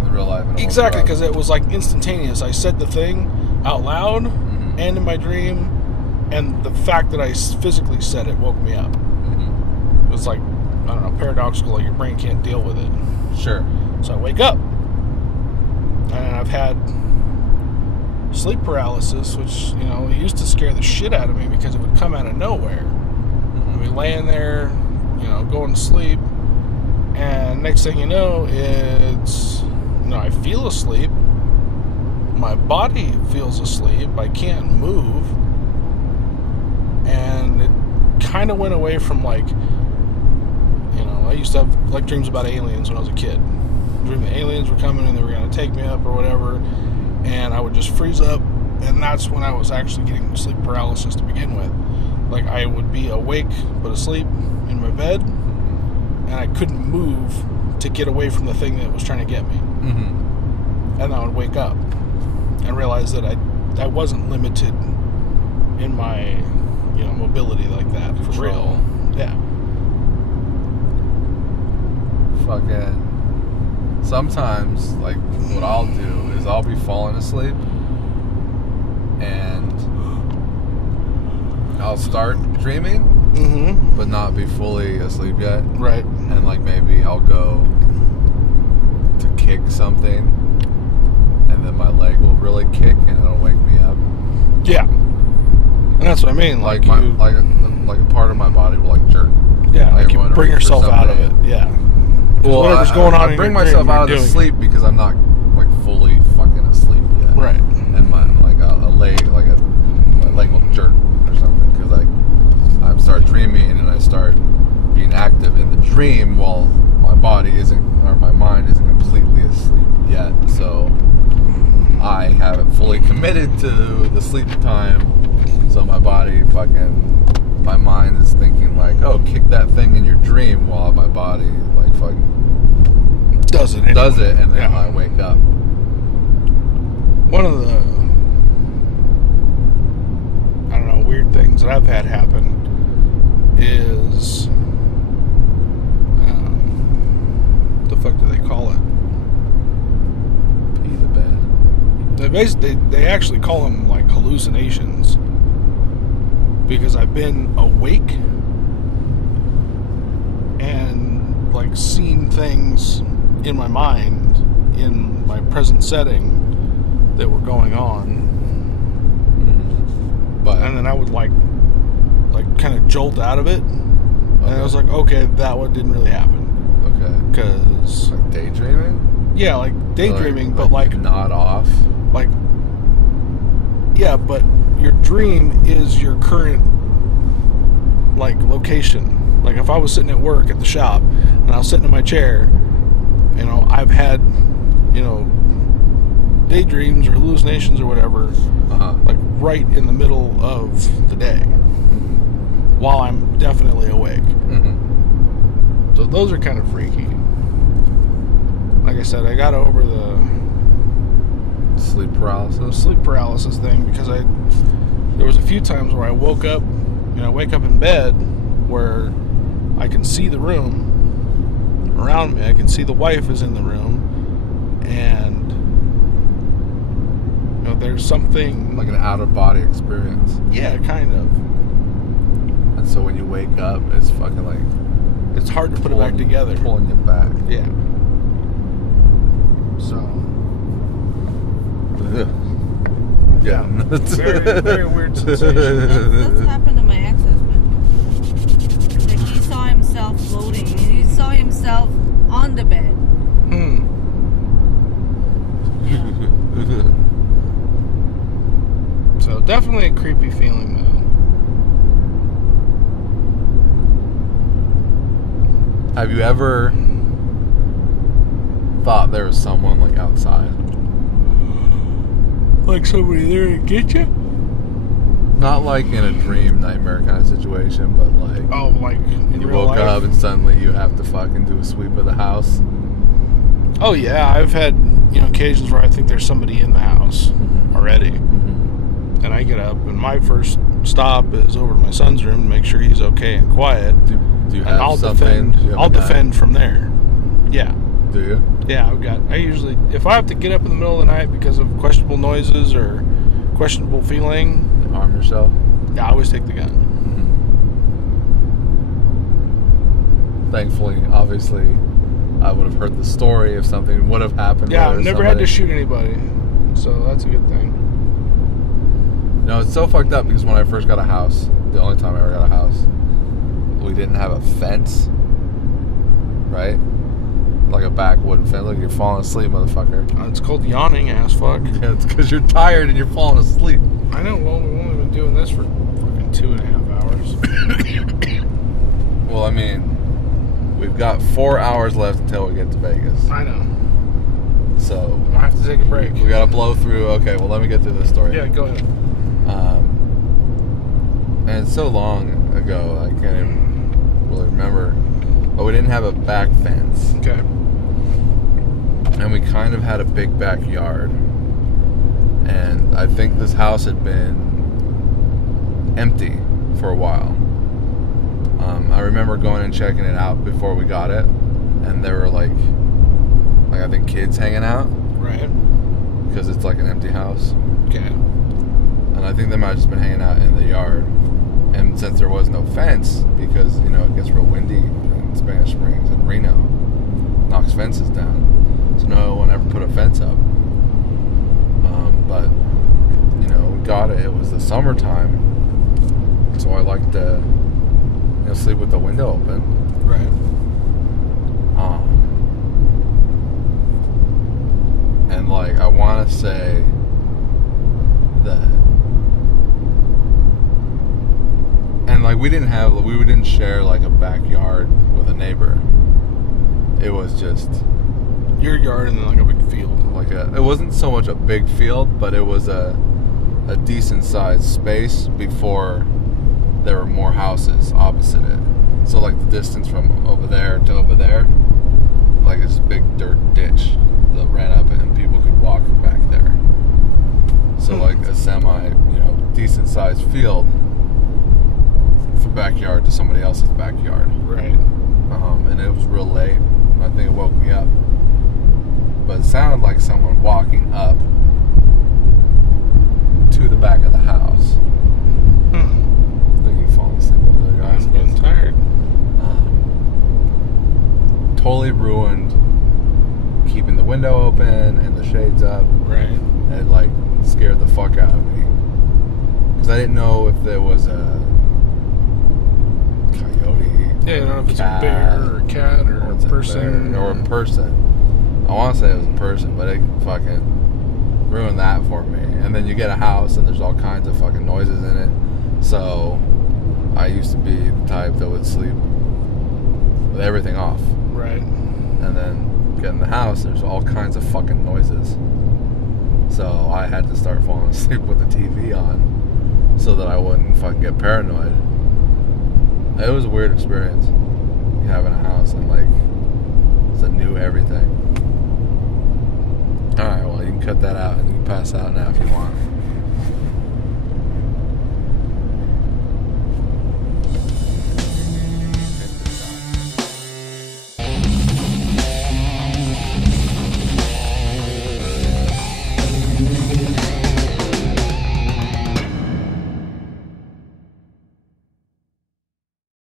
in real life. Exactly, because it was like instantaneous. I said the thing out loud and in my dream, and the fact that I physically said it woke me up. It was like, I don't know, paradoxical. Like your brain can't deal with it. Sure. So I wake up, and I've had sleep paralysis, which, you know, it used to scare the shit out of me because it would come out of nowhere. I'd be laying there, you know, going to sleep, and next thing you know, it's, you know, I feel asleep. My body feels asleep. I can't move. And it kind of went away from, like, you know, I used to have, like, dreams about aliens when I was a kid. Dreaming the aliens were coming and they were going to take me up or whatever. And I would just freeze up. And that's when I was actually getting sleep paralysis to begin with. Like, I would be awake but asleep in my bed. And I couldn't move to get away from the thing that was trying to get me. And I would wake up and realize that I wasn't limited in my, you know, mobility like that. For real. Yeah. Fucking. Sometimes, like, what I'll do is I'll be falling asleep and I'll start dreaming, but not be fully asleep yet. Right. And, like, maybe I'll go to kick something and then my leg will really kick and it'll wake me up. Yeah. And that's what I mean. Like a part of my body will, like, jerk. Yeah, like you bring yourself out of it. Yeah. Well, whatever's going on, I bring myself out of the sleep because I'm not, like, fully fucking asleep yet. Right. And my leg will jerk or something because I start dreaming and I start being active in the dream while my body or my mind isn't completely asleep yet. So I haven't fully committed to the sleep time. So my mind is thinking, like, oh, kick that thing in your dream, while my body, like, fucking does it anyway. And then I wake up. One of the, I don't know, weird things that I've had happen is, the fuck do they call it? Pee the bed. They actually call them, like, hallucinations. Because I've been awake and, like, seen things in my mind in my present setting that were going on. And then I would, like kind of jolt out of it. And I was like, okay, that one didn't really happen. Okay. Because, like, daydreaming? Yeah, like daydreaming, but like not off. Like, yeah, but your dream is your current, like, location. Like, if I was sitting at work at the shop and I was sitting in my chair, you know, I've had, you know, daydreams or hallucinations or whatever, like right in the middle of the day while I'm definitely awake. Mm-hmm. So those are kind of freaky. Like I said, I got over the sleep paralysis thing because there was a few times where I woke up, you know, I wake up in bed where I can see the room around me. I can see the wife is in the room, and you know, there's something like an out-of-body experience. Yeah, kind of. And so when you wake up, it's fucking like it's hard to put it back together. Pulling you back. Yeah. So. Yeah. Very, very weird sensation. That's happened to my ex-husband. Like, he saw himself floating. He saw himself on the bed. Yeah. So definitely a creepy feeling, though. Have you ever thought there was someone like outside? Like somebody there to get you? Not like in a dream nightmare kind of situation, but like like in you real woke life? up and suddenly you have to fucking do a sweep of the house. Oh yeah, I've had, you know, occasions where I think there's somebody in the house already, and I get up and my first stop is over to my son's room to make sure he's okay and quiet. Do you have I'll something? I'll defend from there. Yeah. Do you? Yeah, I usually, if I have to get up in the middle of the night because of questionable noises or questionable feeling, arm yourself. Yeah, I always take the gun. Mm-hmm. Thankfully, obviously, I would have heard the story if something would have happened. Yeah, I've never had to shoot anybody, so that's a good thing. No, it's so fucked up because when I first got a house, the only time I ever got a house, we didn't have a fence, right? Like a back wooden fence. Like you're falling asleep, motherfucker. It's called yawning, ass fuck. Yeah, it's because you're tired and you're falling asleep. I know. Well, we've only been doing this for fucking 2.5 hours. Well, I mean, we've got 4 hours left until we get to Vegas. I know. So I have to take a break. We gotta blow through. Okay, well, let me get through this story. Yeah, go ahead. And it's so long ago, I can't even really remember. But we didn't have a back fence. Okay. And we kind of had a big backyard. And I think this house had been empty for a while. I remember going and checking it out before we got it. And there were like I think kids hanging out. Right. Because it's like an empty house. Okay. And I think they might have just been hanging out in the yard. And since there was no fence, because, you know, it gets real windy in Spanish Springs and Reno, knocks fences down. So no one ever put a fence up. But, you know, we got it. It was the summertime. So I like to, you know, sleep with the window open. Right. And, like, I want to say that, and, like, we didn't share, like, a backyard with a neighbor. It was just your yard and then, like, a big field. It wasn't so much a big field, but it was a decent sized space before there were more houses opposite it. So, like, the distance from over there to over there, like, this big dirt ditch that ran up it, and people could walk back there. So, like, a semi, you know, decent sized field from backyard to somebody else's backyard. Right. And it was real late. I think it woke me up. But it sounded like someone walking up to the back of the house. I think you falling asleep over there, guys. I'm getting tired. Totally ruined keeping the window open and the shades up. Right. And it, like, scared the fuck out of me. Because I didn't know if there was a coyote. Yeah, I don't know if it's a bear or a cat or a person. Or a person. I want to say it was a person, but it fucking ruined that for me. And then you get a house and there's all kinds of fucking noises in it. So I used to be the type that would sleep with everything off. Right. And then get in the house, there's all kinds of fucking noises. So I had to start falling asleep with the TV on so that I wouldn't fucking get paranoid. It was a weird experience having a house and like it's a new everything. Alright, well you can cut that out and you can pass out now if you want.